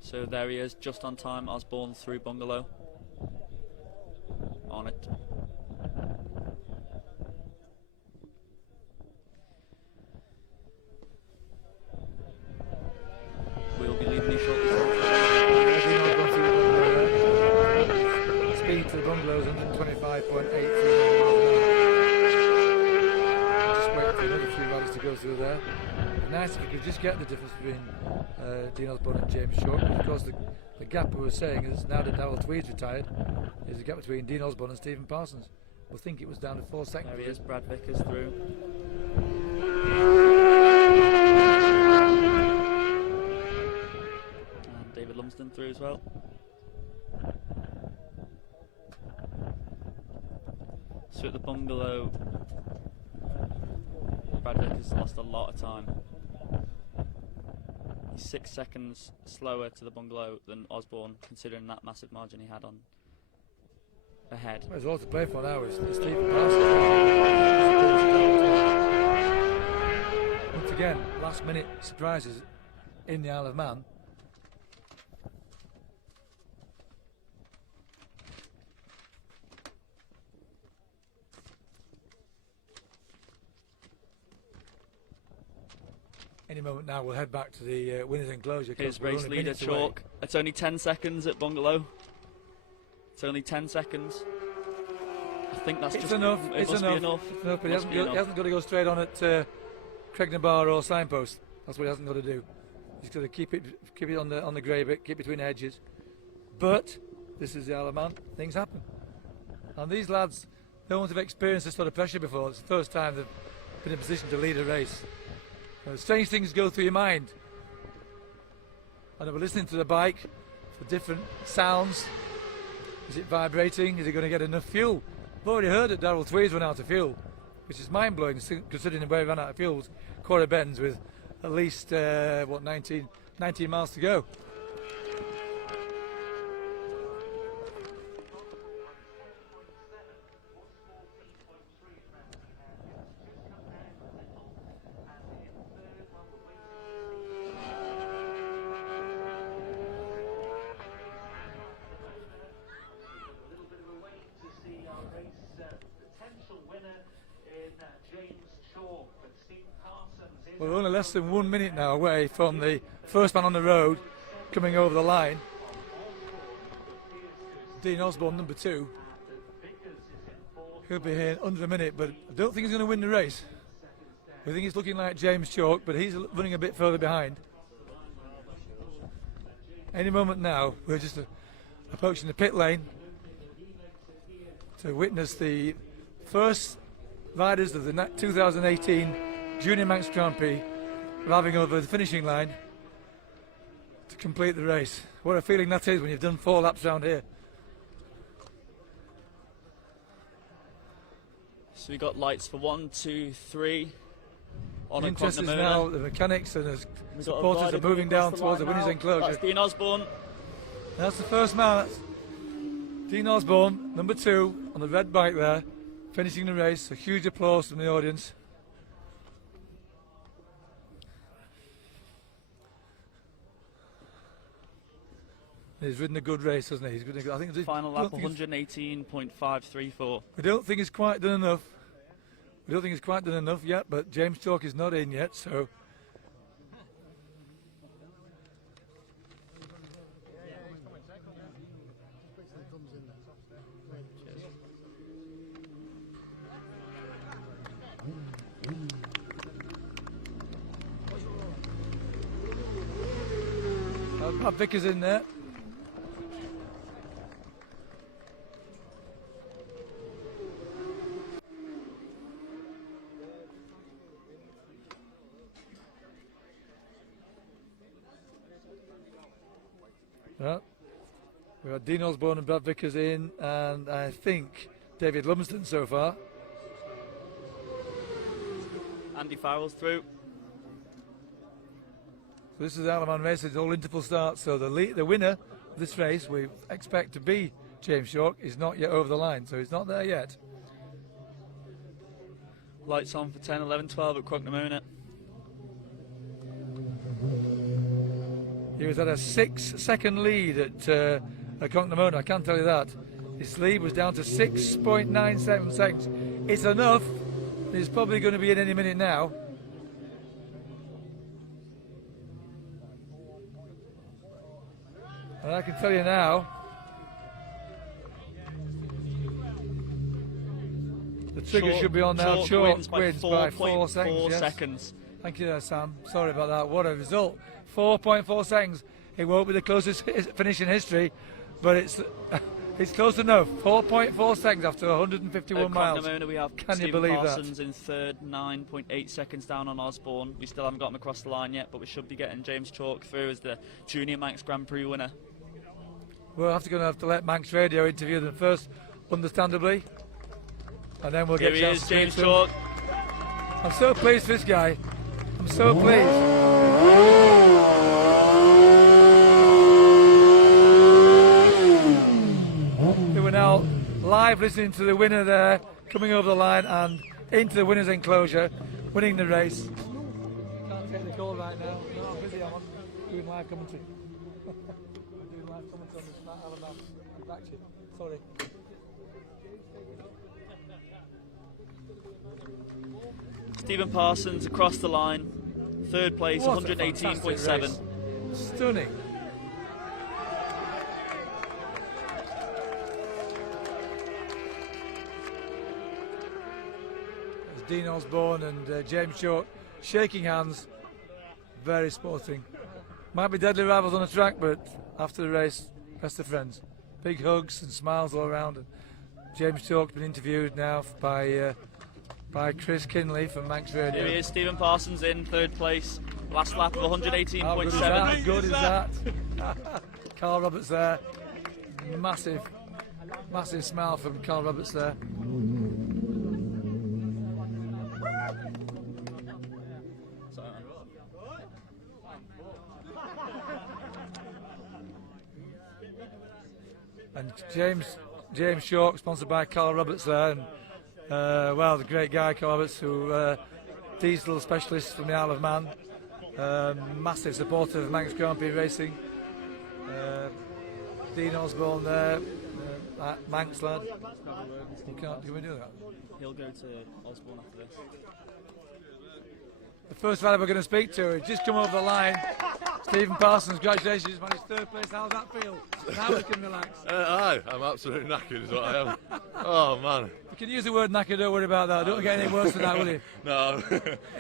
So there he is, just on time. Osborne through Bungalow. On it. We'll be leaving you shortly. Speed to the Bungalow is 125.83. Just wait for another few riders to go through there. Nice if you could just get the difference between Dean Osborne and James Short. Of course, the gap we were saying is now that Daryl Tweed's retired, is the gap between Dean Osborne and Stephen Parsons. We'll think it was down to 4 seconds. There he is, Brad Vickers through. And David Lumsden through as well. So at the Bungalow, Brad Vickers lost a lot of time. He's 6 seconds slower to the Bungalow than Osborne, considering that massive margin he had on ahead. There's all to play for now is Stephen Parsons. Once again, last minute surprises in the Isle of Man. Any moment now we'll head back to the winners enclosure. Here's race leader Chalk. It's only 10 seconds at Bungalow. It's only 10 seconds. I think that's just enough. It must be enough. It's enough, but he hasn't got to go straight on at Craignabar or Signpost. That's what he hasn't got to do. He's got to keep it on the grey bit, keep between the hedges. But this is the Isle of Man. Things happen, and these lads, no one's have experienced this sort of pressure before. It's the first time they've been in a position to lead a race. Strange things go through your mind. And we're listening to the bike for different sounds. Is it vibrating? Is it going to get enough fuel? I've already heard that Daryl Tweed's run out of fuel, which is mind-blowing considering where he ran out of fuel was Quarry Bends with at least 19 miles to go. Potential winner in James Chalk, but Stephen Parsons We're only less than 1 minute now away from the first man on the road coming over the line. Dean Osborne, number 2. He'll be here in under a minute, but I don't think he's going to win the race. I think he's looking like James Chalk, but he's running a bit further behind. Any moment now, we're just approaching the pit lane to witness the first riders of the 2018 Junior Manx Grand Prix arriving over the finishing line to complete the race. What a feeling that is when you've done 4 laps around here. So we got lights for 1, 2, 3 on The a interest is chronometer. now the mechanics and the We've got a supporters rider are moving coming down across the towards the line winner's now. enclosure. That's Dean Osborne. That's the first man. That's Dean Osborne, number 2, on the red bike there, finishing the race. A huge applause from the audience. He's ridden a good race, hasn't he? He's ridden I think Final lap 118.534. We don't think he's quite done enough. We don't think he's quite done enough yet, but James Chalk is not in yet, so. Pat Vickers in there. Yeah. We've got Dean Osborne and Brad Vickers in, and I think David Lumsden so far. Andy Farrell's through. So this is Isle of Man races, all interval starts. So the winner of this race, we expect to be James Chalk, is not yet over the line, so he's not there yet. Lights on for 10, 11, 12 at Crocknamona. He was at a 6-second lead at Crocknamona, I can tell you that. His lead was down to 6.97 seconds. It's enough. He's probably going to be in any minute now. And I can tell you now, the trigger should be on now. Chalk wins by 4 seconds. 4 yes. seconds. Thank you there, Sam. Sorry about that. What a result. 4.4 seconds. It won't be the closest finish in history, but it's close enough. 4.4 seconds after 151 miles. We have Can Stephen you believe Parsons that? in third, 9.8 seconds down on Osborne. We still haven't got him across the line yet, but we should be getting James Chalk through as the Junior Manx Grand Prix winner. We're going to have to let Manx Radio interview them first, understandably, and then we'll get Here he is, James Chalk. I'm so pleased for this guy. I'm so pleased. We're now live listening to the winner there, coming over the line and into the winner's enclosure, winning the race. Can't take the call right now. No, I'm busy. I'm doing live commentary. I'm doing live commentary on this Alabama. I'm back to you. Sorry. Stephen Parsons across the line, third place, What a fantastic 118.7. race. Stunning. There's Dean Osborne and James Chalk shaking hands. Very sporting. Might be deadly rivals on the track, but after the race, best of friends. Big hugs and smiles all around. And James Chalk's been interviewed now by Chris Kinley from Manx Radio. Here he is, Stephen Parsons in third place, last lap of 118.7. How good is that? Carl Roberts there. Massive smile from Carl Roberts there. And James Chalk, sponsored by Carl Roberts there, and well, the great guy Carl Roberts, who diesel specialist from the Isle of Man, massive supporter of Manx Grand Prix racing. Dean Osborne there, Manx lad. You can't, can we do that? He'll go to Osborne after this. The first fella we're going to speak to has just come over the line. Stephen Parsons, congratulations, he's managed third place. How's that feel? Now we can relax. Aye, I'm absolutely knackered is what I am. Oh man. You can use the word knackered, don't worry about that. Don't get any worse than that, will you? No.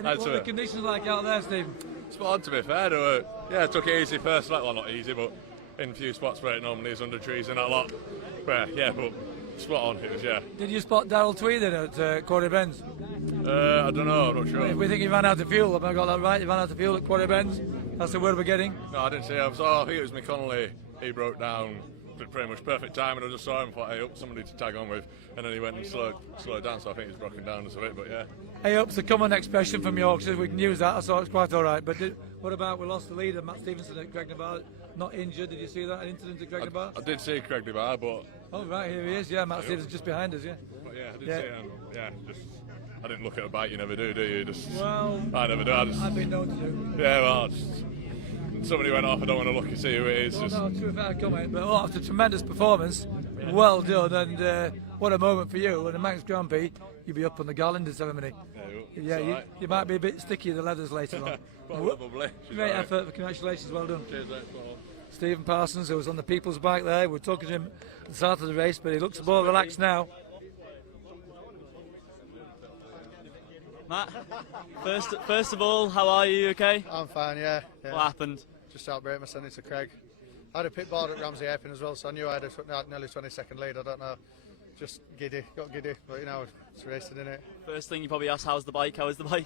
What are the conditions like out there, Stephen? Spot on, to be fair. Yeah, I took it easy first. Well, not easy, but in a few spots where it normally is under trees and that lot. But yeah, but spot on it was, yeah. Did you spot DARYL TWEED then at Quarry Bends? I don't know, I'm not sure. We think he ran out of fuel. Have I got that right? He ran out of fuel at Quarry Bends? That's the word we're getting? No, I didn't see him. I think it was McConnelly. He broke down pretty much perfect time, and I just saw him, thought, hey, up, somebody to tag on with, and then he went and slowed down, so I think he's broken down just a bit, but yeah. Hey up's a common expression from Yorkshire, we can use that, I thought it's quite alright. But what about, we lost the leader, Matt Stevenson at Gregnabar, not injured, did you see that, an incident at Gregnabar? I did see Gregnabar, but... Oh right, here he is, yeah, Matt Stevenson's just behind us, yeah. But yeah, I did see him, I didn't look at a bike, you never do you? Well, I never do, I've been known to do. Yeah, well, somebody went off, I don't want to look and see who it is. Well, no, true fair comment, but after a tremendous performance, well done, and what a moment for you. And the Manx Grand Prix, you'll be up on the garland ceremony. Yeah, you might be a bit sticky in the leathers later on. Great effort, congratulations, well done. Cheers, mate. Stephen Parsons, who was on the people's bike there, we're talking to him at the start of the race, but he looks more relaxed now. Matt, first of all, how are you? Okay? I'm fine, yeah. What happened? Just outbreak my son into Craig. I had a pit board at Ramsey Hairpin as well, so I knew I had a nearly 20-second lead. I don't know, just got giddy, but you know, it's racing, isn't it? First thing you probably asked, how's the bike? How is the bike?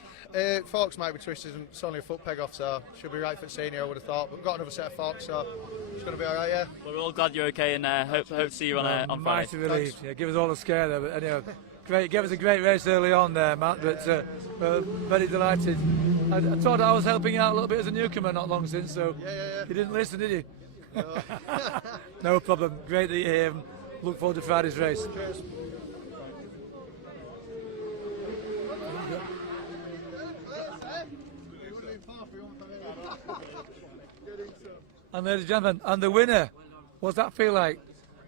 Forks might be twisted, and it's only a foot peg off, so should be right for senior, I would have thought. But we've got another set of forks, so it's going to be all right, yeah. Well, we're all glad you're okay, and hope to see you on Friday. Mighty relieved. Yeah, give us all a scare there, but anyway. Great, gave us a great race early on there, Matt, but we're very delighted. I thought I was helping out a little bit as a newcomer not long since, so you didn't listen, did you? No. No problem. Great that you're here. Look forward to Friday's race. Cheers. And ladies and gentlemen, and the winner, what's that feel like?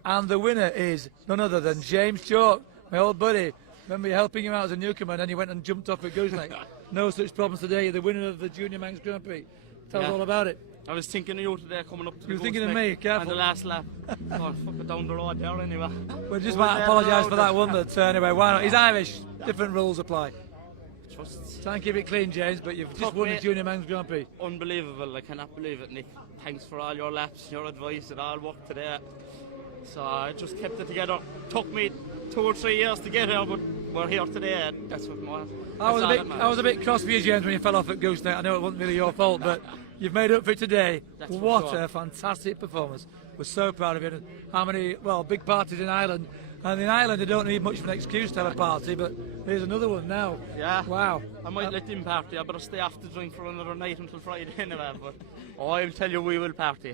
And the winner is none other than James Chalk, my old buddy. Remember you helping him out as a newcomer, and then he went and jumped off at Gooseneck. No such problems today. The winner of the Junior Manx Grand Prix. Tell us all about it. I was thinking of you today coming up to You were thinking of me, careful. And the last lap. Oh, fuck it down the road there anyway. We just might apologise for that one, but anyway, why not? He's Irish. Different rules apply. Try and keep it clean, James, but you've just won the Junior Manx Grand Prix. Unbelievable. I cannot believe it, Nick. Thanks for all your laps, your advice. It all worked today. So I just kept it together. Took me 2 or 3 years to get here, but we're here today. That's what matters. I was a bit cross for you, James, when you fell off at Gooseneck. I know it wasn't really your fault, but you've made up for it today. What a fantastic performance. We're so proud of you. How many, big parties in Ireland. And in Ireland, they don't need much of an excuse to have a party, but here's another one now. Yeah. Wow. I might let them party. I better stay off to drink for another night until Friday anyway, but I'll tell you we will party.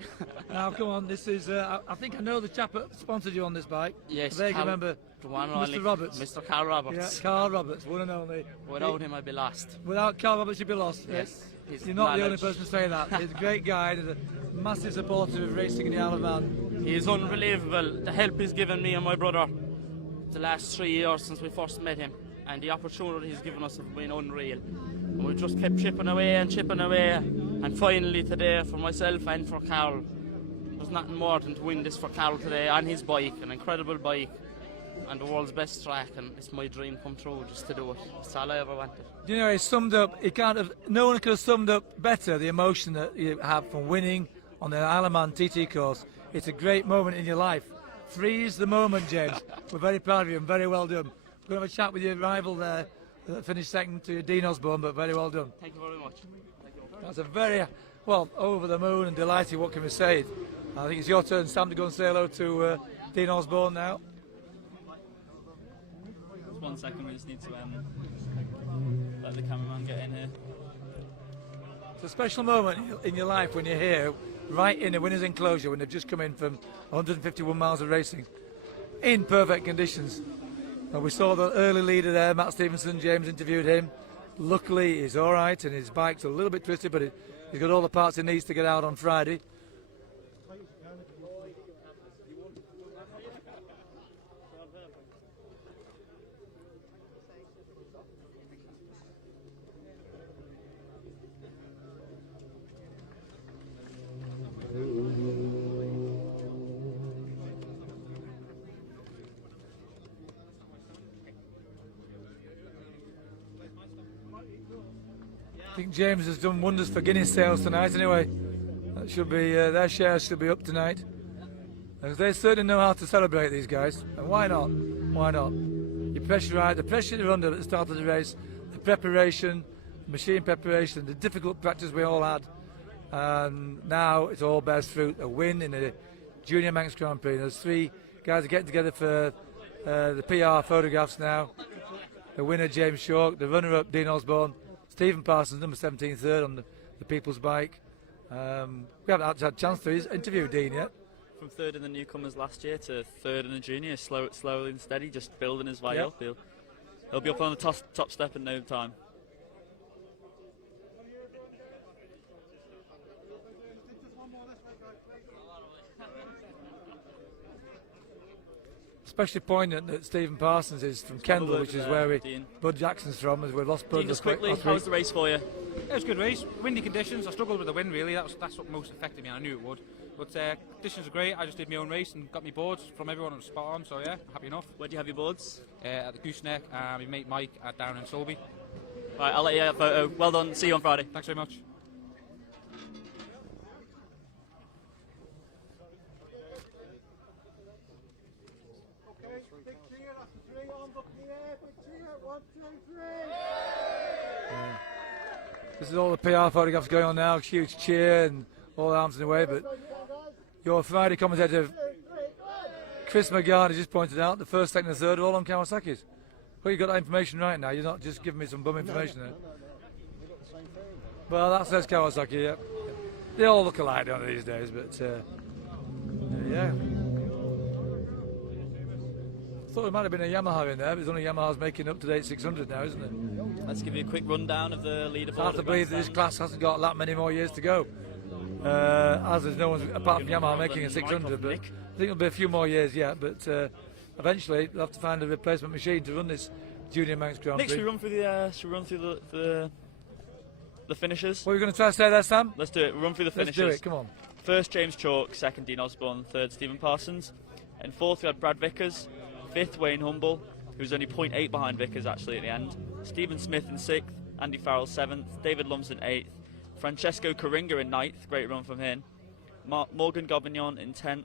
Now, come on, this is, I think I know the chap that sponsored you on this bike. Yes. They remember Mr. Roberts. Mr. Carl Roberts. Yeah, Carl Roberts, one and only. Without him, I'd be lost. Without Carl Roberts, you'd be lost. Yes. You're not the only person to say that. He's a great guy. He's a massive supporter of racing in the Isle of Man. He is unbelievable. The help he's given me and my brother the last 3 years since we first met him, and the opportunity he's given us have been unreal. And we just kept chipping away, and finally today, for myself and for Carl, there's nothing more than to win this for Carl today on his bike, an incredible bike, and the world's best track, and it's my dream come true just to do it. That's all I ever wanted. You know, he summed up, no one could have summed up better the emotion that you have from winning on the Isle of Man TT course. It's a great moment in your life. Freeze the moment, James. We're very proud of you and very well done. We're going to have a chat with your rival there that finished second to Dean Osborne, but very well done. Thank you very much. That's a very, over the moon and delighted, what can we say? I think it's your turn, Sam, to go and say hello to Dean Osborne now. Just 1 second, we just need to let the cameraman get in here. It's a special moment in your life when you're here, right in the winner's enclosure, when they've just come in from 151 miles of racing in perfect conditions. And we saw the early leader there, Matt Stevenson. James interviewed him. Luckily he's all right, and his bike's a little bit twisted, but he's got all the parts he needs to get out on Friday. I think James has done wonders for Guinness sales tonight anyway. That should be, their shares should be up tonight. Because they certainly know how to celebrate, these guys. And why not? Why not? You pressure the pressure they're under at the start of the race, the preparation, the machine preparation, the difficult practice we all had. And now it all bears fruit. A win in the Junior Manx Grand Prix. There's 3 guys are getting together for the PR photographs now. The winner, James Short, the runner-up, Dean Osborne, Stephen Parsons, number 17, third on the People's Bike. We haven't actually had a chance to interview Dean yet. From third in the newcomers last year to third in the junior, slowly and steady, just building his way up. He'll be up on the top step in no time. Especially poignant that Stephen Parsons is from Kendal, which is where Bud Jackson's from, as we lost Bud. Dean, just quickly, how was the race for you? It was a good race. Windy conditions. I struggled with the wind really. That's what most affected me, and I knew it would. But conditions were great. I just did my own race and got my boards from everyone. It was spot on. So yeah, happy enough. Where do you have your boards? At the Gooseneck. My mate Mike down in Solby. Right, I'll let you have a photo. Well done. See you on Friday. Thanks very much. This is all the PR photographs going on now, huge cheer and all arms in the way, but your Friday commentator, Chris McGarney, just pointed out the first, second and third are all on Kawasaki's. Well, you got that information right now, you're not just giving me some bum information there. Well, that says Kawasaki, yeah. They all look alike, don't they, these days, but yeah. I thought there might have been a Yamaha in there, but there's only Yamaha's making up-to-date 600 now, isn't it? Let's give you a quick rundown of the leaderboard. Hard to believe that this class hasn't got that many more years to go. As there's no one apart from Yamaha making a 600, but I think there'll be a few more years yet. But eventually, they'll have to find a replacement machine to run this Junior Manx Grand Prix. Nick, should we run through the finishers? What are you going to try to say there, Sam? Let's do it. We'll run through the finishers. Let's do it. Come on. First, James Chalk. Second, Dean Osborne. Third, Stephen Parsons. And fourth, we had Brad Vickers. Fifth, Wayne Humble, who was only 0.8 behind Vickers actually at the end. Stephen Smith in sixth. Andy Farrell 7th. David Lumsden 8th. Francesco Coringa in 9th. Great run from him. Morgan Gobignon in 10th.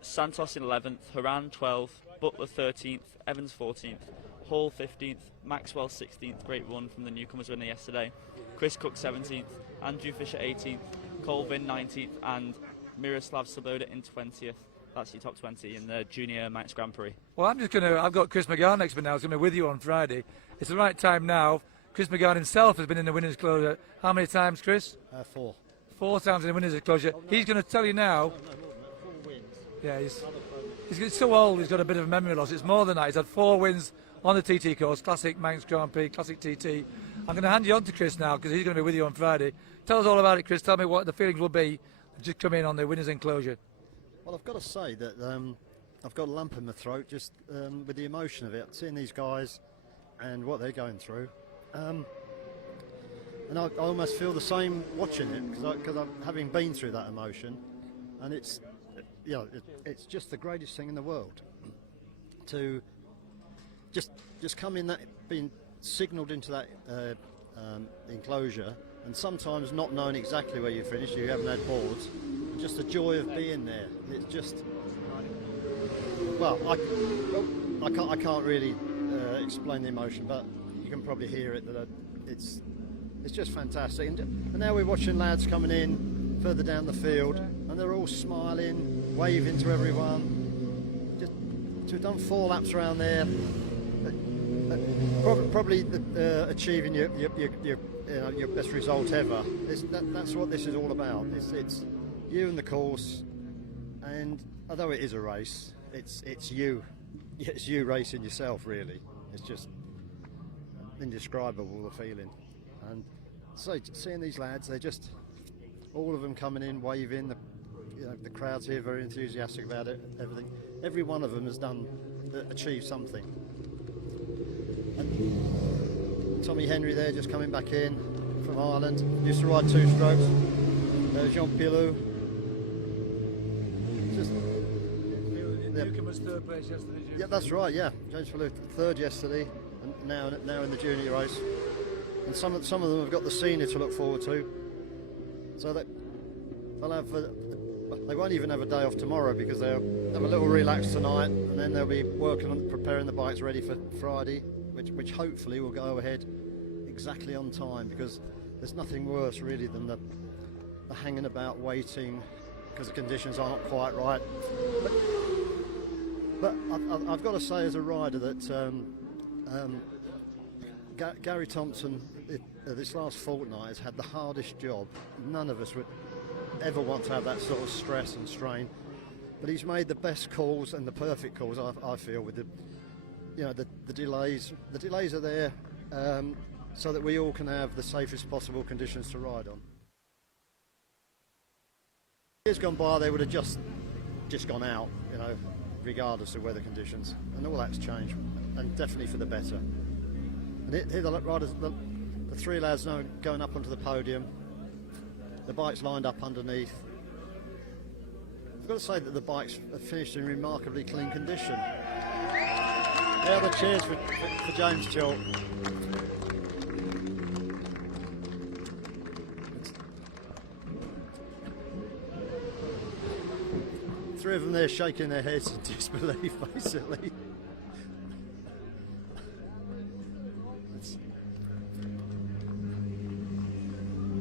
Santos in 11th. Haran 12th. Butler 13th. Evans 14th. Hall 15th. Maxwell 16th. Great run from the newcomers winner yesterday. Chris Cook 17th. Andrew Fisher 18th. Colvin 19th. And Miroslav Sloboda in 20th. That's your top 20 in the Junior Manx Grand Prix. Well, I've got Chris McGarn next to me now. He's going to be with you on Friday. It's the right time now. Chris McGarn himself has been in the winners' closure. How many times, Chris? 4. 4 times in the winners' closure. He's going to tell you now. 4 wins. Yeah, he's so old, he's got a bit of a memory loss. It's more than that. He's had 4 wins on the TT course, Classic Manx Grand Prix, Classic TT. I'm going to hand you on to Chris now because he's going to be with you on Friday. Tell us all about it, Chris. Tell me what the feelings will be just come in on the winners' enclosure. Well, I've got to say that I've got a lump in my throat just with the emotion of it, seeing these guys and what they're going through. And I almost feel the same watching it because I'm having been through that emotion, and it's it's just the greatest thing in the world to just come in that, being signalled into that enclosure, and sometimes not knowing exactly where you finish. You haven't had boards. Just the joy of being there. It's just, well, I can't really explain the emotion, but you can probably hear it. That it's just fantastic. And now we're watching lads coming in further down the field, and they're all smiling, waving to everyone. Just to have done 4 laps around there, probably achieving your best result ever. That's what this is all about. It's you and the course, and although it is a race, it's you racing yourself, really. It's just indescribable, the feeling. And so seeing these lads, they're just all of them coming in, waving. The crowd's here very enthusiastic about it. Every one of them has achieved something. And Tommy Henry there, just coming back in from Ireland, used to ride 2 strokes. Jean Pilou. Newcomer's 3rd place yesterday. Yeah, that's right. Yeah, James Pilou 3rd yesterday, and now in the junior race. and some of them have got the senior to look forward to. So that they'll have. They won't even have a day off tomorrow because they'll have a little relax tonight, and then they'll be working on preparing the bikes ready for Friday, which hopefully will go ahead exactly on time, because there's nothing worse really than the hanging about waiting because the conditions aren't quite right. But I've got to say as a rider that Gary Thompson this last fortnight has had the hardest job. None of us would ever want to have that sort of stress and strain, but he's made the best calls and the perfect calls, I feel, with the delays. The delays are there so that we all can have the safest possible conditions to ride on. Years gone by, they would have just gone out, regardless of weather conditions, and all that's changed, and definitely for the better. And here the riders, the three lads now going up onto the podium. The bikes lined up underneath. I've got to say that the bikes have finished in remarkably clean condition. There are the cheers for James Chalk. Three of them there shaking their heads in disbelief, basically.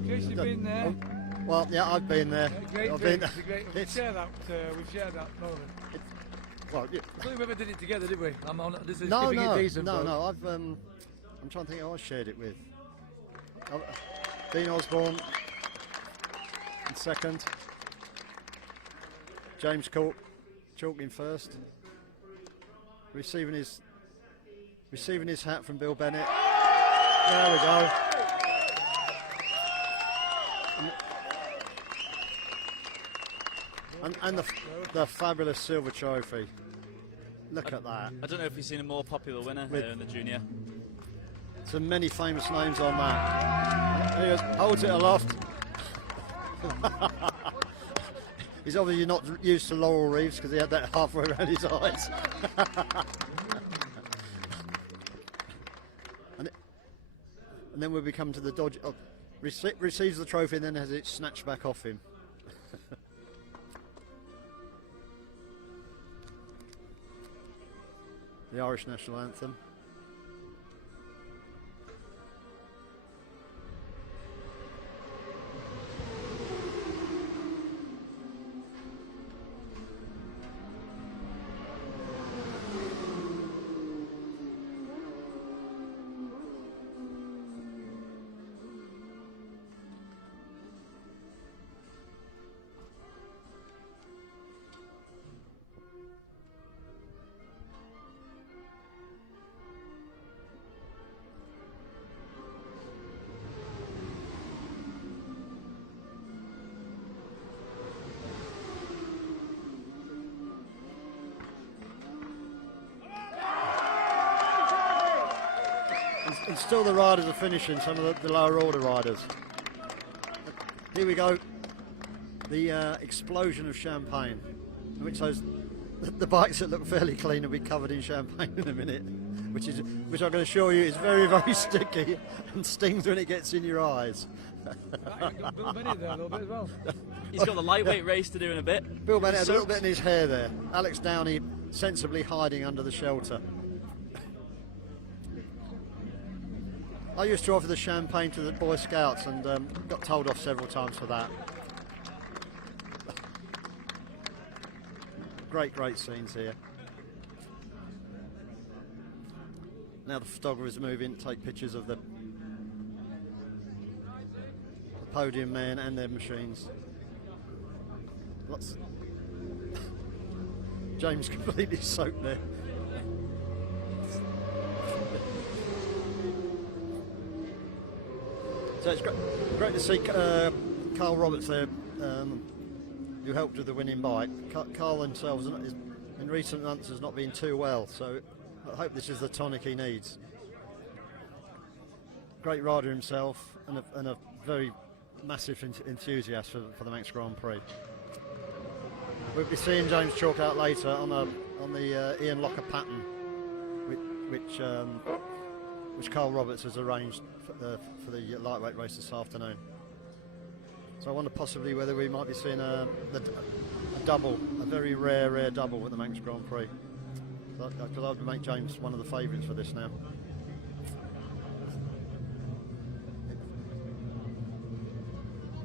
Chris, you've been there. Well, yeah, I've been there. We've shared that moment. Well, yeah. I thought we never did it together, did we? This is No. keeping it decent. I'm trying to think who I shared it with. Dean Osborne in second. James Chalk in first. Receiving his hat from Bill Bennett. There we go. And the fabulous silver trophy. Look at that. I don't know if we've seen a more popular winner here in the junior. So many famous names on that. He holds it aloft. He's obviously not used to laurel wreaths because he had that halfway around his eyes. and then we come to the dodge. Receives the trophy and then has it snatched back off him. The Irish national anthem. And still the riders are finishing, some of the lower order riders. Here we go, the explosion of champagne, which the bikes that look fairly clean will be covered in champagne in a minute, which I can assure you is very, very sticky and stings when it gets in your eyes. Bill Bennett there a little bit as well. He's got the lightweight race to do in a bit. Bill Bennett had a little bit in his hair there. Alex Downey sensibly hiding under the shelter. I used to offer the champagne to the Boy Scouts and got told off several times for that. Great scenes here. Now the photographers move in to take pictures of the podium men and their machines. James completely soaked there. So it's great to see Carl Roberts there, who helped with the winning bike. Carl himself in recent months has not been too well, so I hope this is the tonic he needs. Great rider himself and a very massive enthusiast for the Manx Grand Prix. We'll be seeing James Chalk out later on the Ian Locker pattern, which which Carl Roberts has arranged for the lightweight race this afternoon. So I wonder possibly whether we might be seeing a double, a very rare double at the Manx Grand Prix. Because I would make James one of the favourites for this now.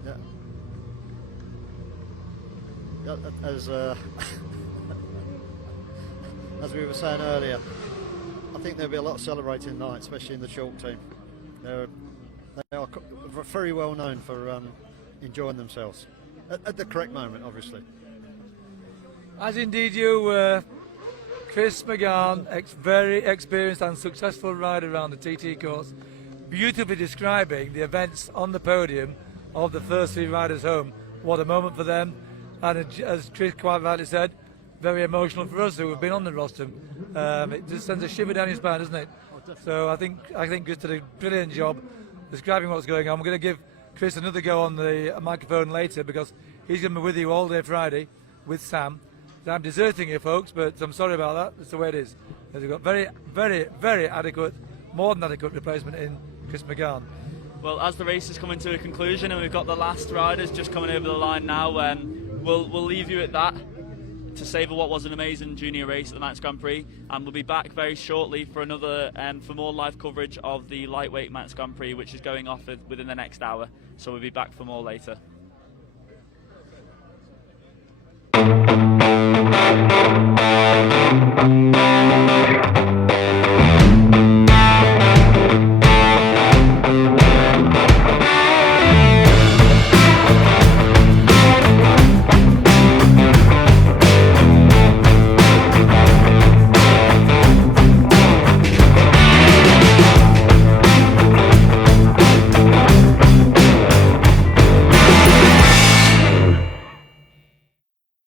Yeah. As we were saying earlier, I think there'll be a lot of celebrating tonight, especially in the short team. They are very well known for enjoying themselves at the correct moment, obviously. As indeed you were, Chris McGann, very experienced and successful rider around the TT course, beautifully describing the events on the podium of the first 3 riders home. What a moment for them, and as Chris quite rightly said, very emotional for us who have been on the rostrum. It just sends a shiver down your spine, doesn't it? So I think Chris did a brilliant job describing what's going on. We're going to give Chris another go on the microphone later because he's going to be with you all day Friday with Sam. I'm deserting you folks, but I'm sorry about that. That's the way it is. We've got very adequate, more than adequate replacement in Chris McGann. Well, as the race is coming to a conclusion and we've got the last riders just coming over the line now, we'll leave you at that to savour what was an amazing junior race at the Manx Grand Prix, and we'll be back very shortly for another for more live coverage of the lightweight Manx Grand Prix, which is going off within the next hour. So we'll be back for more later.